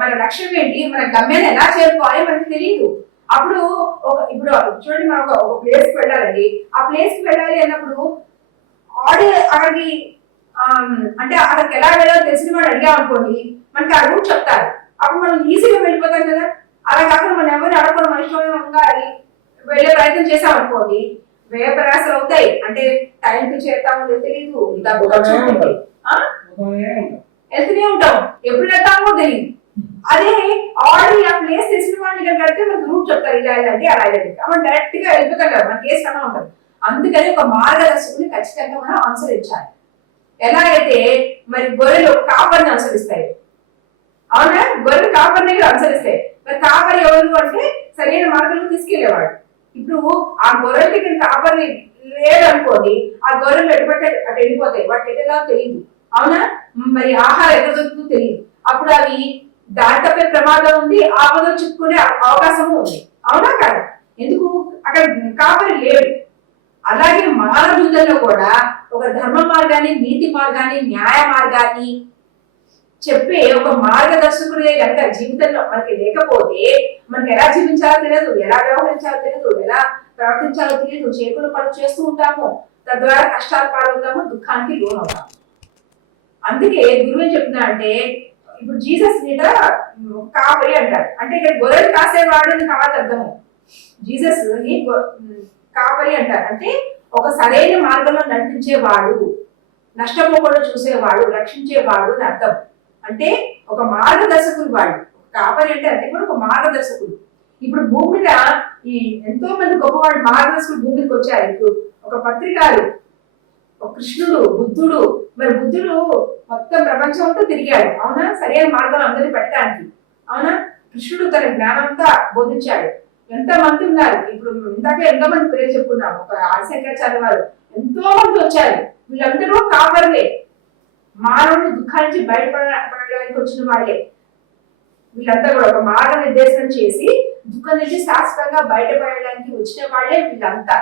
మన లక్ష్యం ఏంటి, మన గమ్యాన్ని ఎలా చేరుకోవాలి మనకు తెలియదు. అప్పుడు ఇప్పుడు చూడండి, మనం ఒక ప్లేస్ కి వెళ్ళాలండి. ఆ ప్లేస్ కి వెళ్ళాలి అన్నప్పుడు అక్కడికి అంటే అక్కడికి ఎలా వెళ్ళాలో తెలిసిన వాడు అడిగామనుకోండి, మనకి ఆ రూట్ చెప్తారు. అప్పుడు మనం ఈజీగా వెళ్ళిపోతాం కదా. అలా కాకుండా మనం ఎవరు అడగకుండా మన ఇష్టంగా వెళ్ళే ప్రయత్నం చేసామనుకోండి, వ్యయ ప్రయాసాలు అవుతాయి. అంటే టైంకి చేరుతామో తెలియదు, వెళ్తూనే ఉంటాం, ఎప్పుడు వెళ్తామో తెలియదు. అదే ఆల్రెడీ ఆ ప్లేస్ తెలిసిన వాళ్ళని కడితే మనకు రూట్ చెప్తారు, ఇలా వెళ్ళండి అలా వెళ్ళండి. మనం డైరెక్ట్ గా వెళ్ళిపోతాం కదా, మన కేసు కన్నా ఉంటుంది. అందుకని ఒక మార్గదర్శకుని ఖచ్చితంగా మనం అనుసరించాలి. ఎలా అయితే మరి గొర్రెలు కాపరిని అనుసరిస్తాయి, అవునా? గొర్రెలు కాపరిని అనుసరిస్తాయి. మరి కాపరి ఎవరు అంటే సరైన మార్గంలో తీసుకెళ్లేవాడు. ఇప్పుడు ఆ గొర్రెల దగ్గర కాపరి లేదనుకోండి, ఆ గొర్రెలు ఎటుపట్టే అటు వెళ్ళిపోతాయి, వాటి ఎటులా తెలియదు, అవునా? మరి ఆహారం ఎక్కడ దొరుకుతుందో తెలియదు. అప్పుడు అవి దారి తప్పే ప్రమాదం ఉంది, ఆపదలో చిక్కుకునే అవకాశము ఉంది, అవునా కదా? ఎందుకు? అక్కడ కాపరి లేడు. అలాగే మానవ జీవితంలో కూడా ఒక ధర్మ మార్గాన్ని, నీతి మార్గాన్ని, న్యాయ మార్గాన్ని చెప్పే ఒక మార్గదర్శకుడే కనుక జీవితంలో మనకి లేకపోతే మనకి ఎలా జీవించాలో తెలియదు, ఎలా వ్యవహరించాలో తెలియదు, ఎలా ప్రవర్తించాలో తెలియదు, చేతులు పనులు చేస్తూ ఉంటాము, తద్వారా కష్టాలు పాలవుతాము, దుఃఖానికి లోనవుతాము. అందుకే గురువు ఏం చెప్తున్నా అంటే, ఇప్పుడు జీసస్ మీద కాపరి అంటారు అంటే ఇక్కడ గొర్రెలు కాసేవాడు కాదు అర్థము. జీసస్ ని కాపరి అంటారు అంటే ఒక సరైన మార్గంలో నడిపించేవాడు, నష్టపోకుండా చూసేవాడు, రక్షించేవాడు అని అర్థం. అంటే ఒక మార్గదర్శకుడు వాడు. కాపరి అంటే అది కూడా ఒక మార్గదర్శకుడు. ఇప్పుడు భూమి మీద ఈ ఎంతో మంది గొప్పవాడు మార్గదర్శకుడు భూమి మీదకి వచ్చారు. ఇప్పుడు ఒక పత్రికారు, ఒక కృష్ణుడు, బుద్ధుడు. మరి బుద్ధుడు మొత్తం ప్రపంచం అంతా తిరిగాడు, అవునా? సరైన మార్గంలో అందరినీ పెట్టడానికి, అవునా? కృష్ణుడు తన జ్ఞానంతా బోధించాడు. ఎంత మంది ఉన్నారు, ఇప్పుడు ఇందాక ఎంతో మంది పేరు చెప్పుకున్నాం. ఒక ఆదిశంకరాచార్య వారు, ఎంతో మంది వచ్చారు. వీళ్ళందరూ కాపరులే, మానవుని దుఃఖానికి బయటపడడానికి వచ్చిన వాళ్ళే. వీళ్ళంతా కూడా ఒక మార్గ నిర్దేశనం చేసి దుఃఖం నుంచి శాశ్వతంగా బయటపడడానికి వచ్చిన వాళ్ళే వీళ్ళంతా.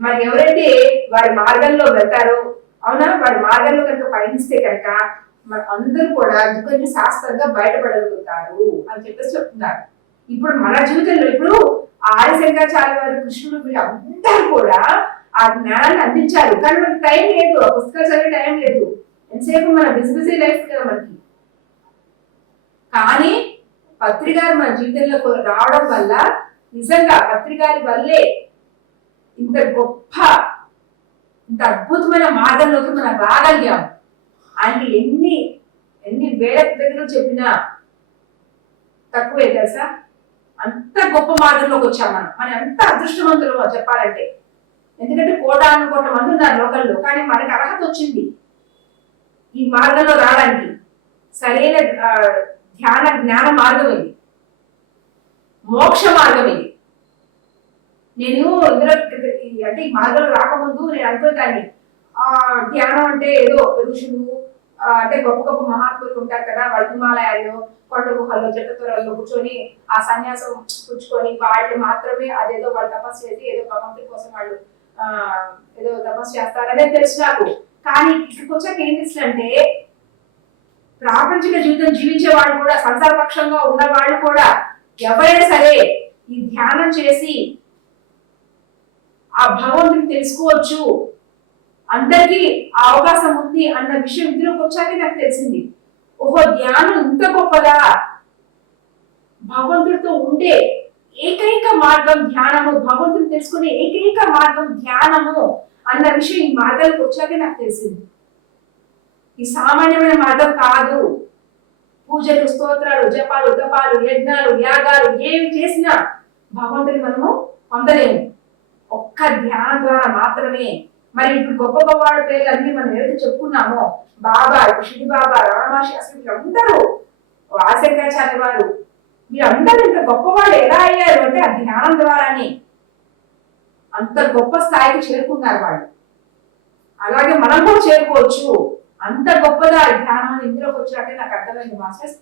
మరి ఎవరైతే వారి మార్గంలో వెళ్తారో, అవునా, వారి మార్గంలో కనుక పయనిస్తే కనుక మన అందరూ కూడా దుఃఖం నుంచి శాశ్వతంగా బయటపడగలుగుతారు అని చెప్పేసి చెప్తున్నారు. ఇప్పుడు మన జీవితంలో ఇప్పుడు ఆదిశంకరాచార్య వారు, కృష్ణుడు, వీళ్ళందరూ కూడా ఆ జ్ఞానాన్ని అందించారు. కానీ మనకి టైం లేదు, ఆ పుస్తకాలు చదివే టైం లేదు. ఎంతసేపు మన బిజీ లైఫ్ కదా మనకి. కానీ పత్రికారు మన జీవితంలో రావడం వల్ల, నిజంగా పత్రికారి వల్లే ఇంత గొప్ప, ఇంత అద్భుతమైన మార్గంలోకి మనం రాగలిగాం. ఆయనకి ఎన్ని వేల దగ్గర చెప్పినా తక్కువే తెలుసా. అంత గొప్ప మార్గంలోకి వచ్చాం మనం ఎంత అదృష్టవంతులు చెప్పాలంటే. ఎందుకంటే కోటాను కోట్ల మంది ఉన్నారు లోకల్లో, కానీ మనకి అర్హత వచ్చింది ఈ మార్గంలో రావడానికి. సరైన ధ్యాన జ్ఞాన మార్గం ఇది, మోక్ష మార్గం ఇది. నేను ఇందులో అంటే ఈ మార్గంలో రాకముందు నేను అనుకోదాన్ని, ధ్యానం అంటే ఏదో ఋషులు అంటే గొప్ప గొప్ప మహాత్ములు ఉంటారు కదా, వాళ్ళ హిమాలయాల్లో కొండ గుహల్లో చెట్ల త్వరల్లో కూర్చొని ఆ సన్యాసం పుచ్చుకొని వాళ్ళు మాత్రమే అదేదో వాళ్ళు తపస్సు చేసి ఏదో భగవంతుడి కోసం వాళ్ళు ఏదో తపస్సు చేస్తారనే తెలుసు నాకు. కానీ ఇక్కడికి వచ్చాక ఏం తెలుసుంటే, ప్రాపంచిక జీవితం జీవించే వాళ్ళు కూడా, సంసారపక్షంగా ఉన్న వాళ్ళు కూడా ఎవరైనా సరే ఈ ధ్యానం చేసి ఆ భగవంతుని తెలుసుకోవచ్చు, అందరికీ ఆ అవకాశం ఉంది అన్న విషయం ఇందులోకి వచ్చాకే నాకు తెలిసింది. ఓహో, ధ్యానం ఇంత గొప్పదా, భగవంతుడితో ఉండే ఏకైక మార్గం ధ్యానము, భగవంతుని తెలుసుకునే ఏకైక మార్గం ధ్యానము అన్న విషయం ఈ మార్గాలకు వచ్చాకే నాకు తెలిసింది. ఈ సామాన్యమైన మార్గం కాదు. పూజలు, స్తోత్రాలు, జపాలు, తపాలు, యజ్ఞాలు, యాగాలు ఏమి చేసినా భగవంతుని మనము పొందలేము. ఒక్క ధ్యానం ద్వారా మాత్రమే మరి ఇప్పుడు గొప్ప గొప్ప వాళ్ళ పేర్లు అన్ని మనం ఏదైతే చెప్పుకున్నామో, బాబా, షిడి బాబా, రమణ మహర్షి, అసలు వీళ్ళందరూ, ఆశంకరాచార్య వారు, వీళ్ళందరూ ఇంత గొప్ప వాళ్ళు ఎలా అయ్యారు అంటే ఆ జ్ఞానం ద్వారానే అంత గొప్ప స్థాయికి చేరుకున్నారు వాళ్ళు. అలాగే మనం కూడా చేరుకోవచ్చు. అంత గొప్పదా జ్ఞానం ఇందులోకి వచ్చాకే నాకు అర్థమైంది మాస్టర్స్,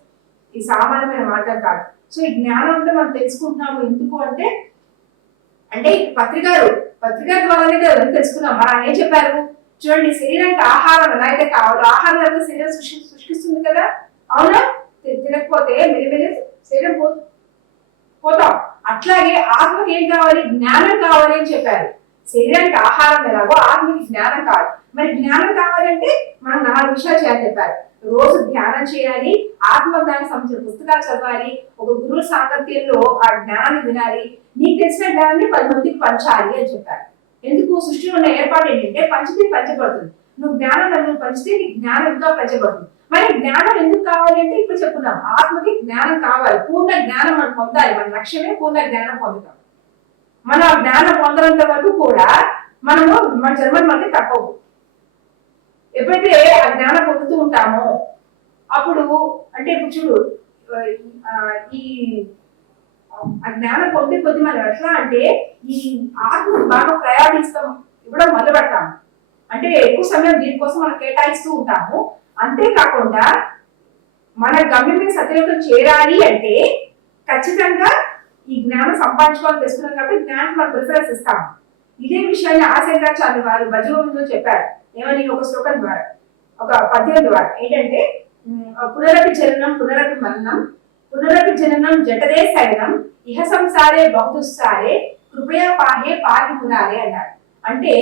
ఈ సామాన్యమైన మార్గం కాదు. సో ఈ జ్ఞానం అంతా మనం తెలుసుకుంటున్నాము ఎందుకు అంటే, అంటే పత్రిక ద్వారానే కదా తెలుసుకున్నాం. మరి ఆయన ఏం చెప్పారు చూడండి, శరీరానికి ఆహారం ఎలా అయితే కావాలో, ఆహారం అయితే శరీరం సృష్టిస్తుంది కదా, అవునా? తినకపోతే మెల్లిమెల్లి శరీరం పోతాం. అట్లాగే ఆత్మకి ఏం కావాలి? జ్ఞానం కావాలి అని చెప్పారు. శరీరానికి ఆహారం ఎలాగో ఆత్మకి జ్ఞానం కావాలి. మరి జ్ఞానం కావాలంటే మనం 4 విషయాలు చేయాలని చెప్పారు. రోజు ధ్యానం చేయాలి, ఆత్మజ్ఞానం సంబంధించిన పుస్తకాలు చదవాలి, ఒక గురువు సాంగత్యంలో ఆ జ్ఞానాన్ని వినాలి, నీకు తెలిసిన జ్ఞానాన్ని 10 మందికి పంచాలి అని చెప్పారు. ఎందుకు? సృష్టిలో ఉన్న ఏర్పాటు ఏంటంటే పంచితే పంచబడుతుంది. నువ్వు జ్ఞానం నువ్వు పంచితే నీకు జ్ఞానం ఇంకా పంచబడుతుంది. మరి జ్ఞానం ఎందుకు కావాలి అంటే ఇప్పుడు చెప్పుకున్నాం, ఆత్మకి జ్ఞానం కావాలి, పూర్ణ జ్ఞానం మనం పొందాలి. మన లక్ష్యమే పూర్ణ జ్ఞానం పొందుతాం. మన జ్ఞానం పొందనంత వరకు కూడా మనము మన జన్మలు మనకి తప్పవు. ఎప్పుడైతే ఆ జ్ఞానం పొందుతూ ఉంటామో అప్పుడు, అంటే ఇప్పుడు చూడు, ఈ ఆ జ్ఞానం పొందే కొద్ది మనం ఎట్లా అంటే ఈ ఆత్మకు బాగా ప్రయాణిస్తాం, ఇవ్వడం మొదలు పెడతాము. అంటే ఎక్కువ సమయం దీనికోసం మనం కేటాయిస్తూ ఉంటాము. అంతేకాకుండా మన గమ్యం సత్యలోకం చేరాలి అంటే ఖచ్చితంగా ఈ జ్ఞానం సంపాదించుకోవాలని తెలుసుకున్నాం కాబట్టి జ్ఞానం మనం ప్రిఫరెన్స్ ఇస్తాము. ఇదే విషయాన్ని ఆశంకరాచార్య వారు భజగోవిందంలో చెప్పారు. ఏమని? ఒక శ్లోకం ద్వారా, ఒక పద్యం ద్వారా ఏంటంటే, పునరపి జననం పునరపి మరణం, పునరపి జననం జఠరే శయనం, ఇహ సంసారే బహుదుస్సారే, కృపయా పాహే పాకి పునారే అన్నారు. అంటే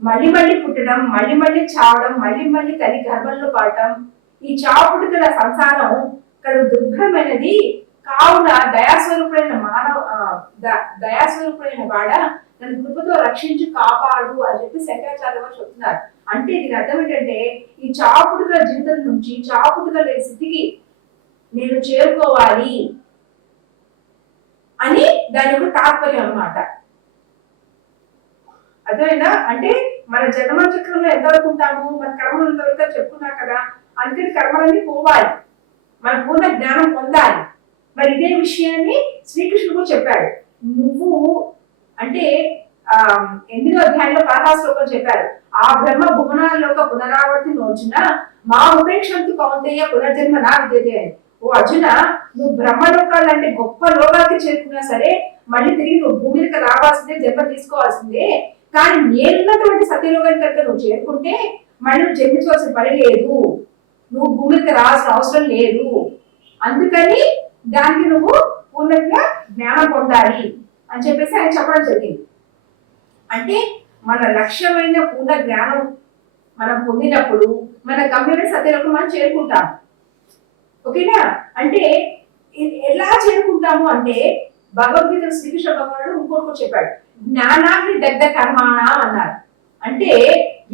మళ్ళీ మళ్ళీ పుట్టడం, మళ్ళీ మళ్ళీ చావడం, మళ్ళీ మళ్ళీ తల్లి గర్భంలో పడటం, ఈ చావు పుట్టుకల సంసారం ఇక్కడ దుర్భరమైనది. కావున దయాస్వరూపుడైన దయాస్వరూపుడైన వాడ నన్ను కృపతో రక్షించి కాపాడు అని చెప్పి శంకరాచార్య వారు చెప్తున్నారు. అంటే దీని అర్థం ఏంటంటే, ఈ చావు పుట్టుకల జీవితం నుంచి చావు పుట్టుకల స్థితికి నేను చేరుకోవాలి అని దాని యొక్క తాత్పర్యం అన్నమాట. అర్థమైందా? అంటే మన జన్మ చక్రంలో ఎంతవరకు ఉంటాము, మన కర్మలు ఎంతవరకు చెప్పుకున్నా కదా, అందుకని కర్మలన్నీ పోవాలి, మన పూర్ణ జ్ఞానం పొందాలి. మరి ఇదే విషయాన్ని శ్రీకృష్ణుడు కూడా చెప్పాడు. నువ్వు అంటే 8వ అధ్యాయంలో 16వ శ్లోకం చెప్పారు. ఆ బ్రహ్మ భువనాల్లోక పునరావర్తి నోచున మా ఉపేక్షంతు కౌంతేయ పునర్జన్మ నా విద్యతే అని. ఓ అర్జున, నువ్వు బ్రహ్మలోకాలు అంటే గొప్ప లోకాలకి చేరుకున్నా సరే మళ్ళీ తిరిగి నువ్వు భూమి మీద రావాల్సిందే, జన్మ తీసుకోవాల్సిందే. కానీ నేనున్నటువంటి సత్యలోకానికి కనుక నువ్వు చేరుకుంటే మళ్ళీ నువ్వు జన్మించవలసిన పని లేదు, నువ్వు భూమి మీద రావాల్సిన అవసరం లేదు. అందుకని దానికి నువ్వు పూర్ణంగా జ్ఞానం పొందాలి అని చెప్పేసి ఆయన చెప్పడం జరిగింది. అంటే మన లక్ష్యమైన పూర్ణ జ్ఞానం మనం పొందినప్పుడు మన గమ్యమైన సత్యలోకం మనం చేరుకుంటాం. ఓకేనా? అంటే ఎలా చేరుకుంటాము అంటే భగవద్గీత శ్రీకృష్ణ భగవానుడు ఇంకోటి చెప్పాడు, జ్ఞానాన్ని దగ్ధ కర్మాణ అన్నారు. అంటే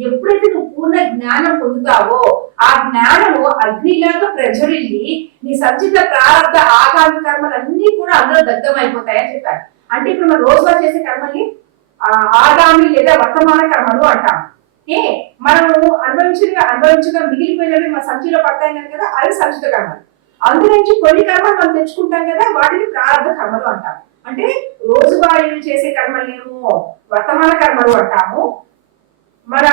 ఎప్పుడైతే నువ్వు పూర్ణ జ్ఞానం పొందుతావో ఆ జ్ఞానము అగ్నిలాగా ప్రజ్వరిల్లి నీ సంచిత ప్రారంభ ఆగామి కర్మలన్నీ కూడా అందులో దగ్ధమైపోతాయని చెప్పారు. అంటే ఇప్పుడు మనం రోజుగా చేసే కర్మల్ని ఆగామి లేదా వర్తమాన కర్మలు అంటాం. మనము అనుభవించగా మిగిలిపోయినవి మన సంచిలో పడతాయి కదా, అవి సంచిత కర్మలు. అందు నుంచి కొన్ని కర్మలు మనం తెచ్చుకుంటాం కదా, వాటిని ప్రారంభ కర్మలు అంటాం. అంటే రోజువారీ చేసే కర్మలేమో వర్తమాన కర్మలు అంటాము, మన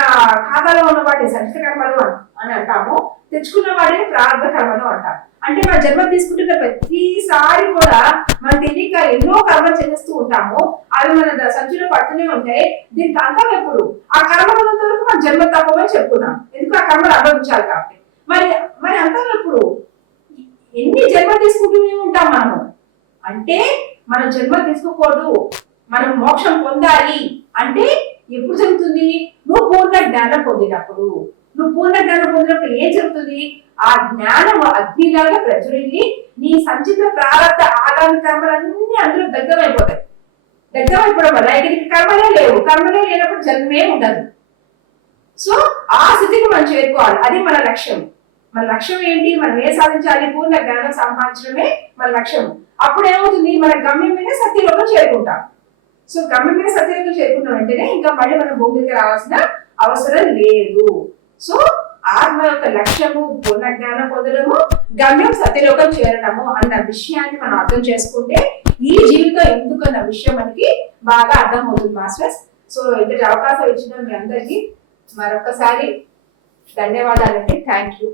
ఖాతాలో ఉన్న వాటిని సంచిత కర్మలు అని అంటాము, తెచ్చుకున్న వాటిని ప్రారంభ కర్మలు అంటాం. అంటే మన జన్మ తీసుకుంటున్న ప్రతిసారి కూడా మన తెలియక ఎన్నో కర్మలు చెల్లిస్తూ ఉంటాము, అవి మన సంచిలో పడుతూనే ఉంటాయి. దీనికి అంతం ఎప్పుడు? ఆ కర్మలు ఉన్నంత వరకు మన జన్మ తప్పమని చెప్పుకున్నాం, ఎందుకు ఆ కర్మలు అనుభవించాలి కాబట్టి. మరి అంతం ఎప్పుడు? ఎన్ని జన్మ తీసుకుంటూనే ఉంటాం మనము. అంటే మనం జన్మ తీసుకోకూడదు, మనం మోక్షం పొందాలి అంటే ఎప్పుడు జరుగుతుంది? నువ్వు పూర్ణ జ్ఞానం పొందినప్పుడు. నువ్వు పూర్ణ జ్ఞానం పొందినప్పుడు ఏం జరుగుతుంది? ఆ జ్ఞానం అగ్నిలాగా ప్రచురిల్లి నీ సంచిత ప్రారంభ ఆగామి కర్మలన్నీ అందులో దగ్ధమైపోతాయి. దగ్ధమైపోవడం వల్ల ఇక్కడికి కర్మలే లేవు, కర్మలే లేనప్పుడు జన్మే ఉండదు. సో ఆ స్థితికి మనం చేరుకోవాలి, అది మన లక్ష్యం. మన లక్ష్యం ఏంటి? మనం ఏం సాధించాలి? పూర్ణ జ్ఞానం సంపాదించడమే మన లక్ష్యం. అప్పుడు ఏమవుతుంది? మన గమ్యం మీద సత్యలోకం చేరుకుంటాం. సో గమ్యమైన సత్యలోకం చేరుకున్న వెంటనే ఇంకా మళ్ళీ మనం భూమి దగ్గర రావాల్సిన అవసరం లేదు. సో ఆత్మ యొక్క లక్ష్యము పూర్ణ జ్ఞానం పొందడము, గమ్యం సత్యలోకం చేరడము అన్న విషయాన్ని మనం అర్థం చేసుకుంటే ఈ జీవితం ఎందుకన్న విషయం మనకి బాగా అర్థమవుతుంది మాస్టర్స్. సో ఇంతటి అవకాశం ఇచ్చిన మీ అందరికీ మరొకసారి ధన్యవాదాలండి. Thank you.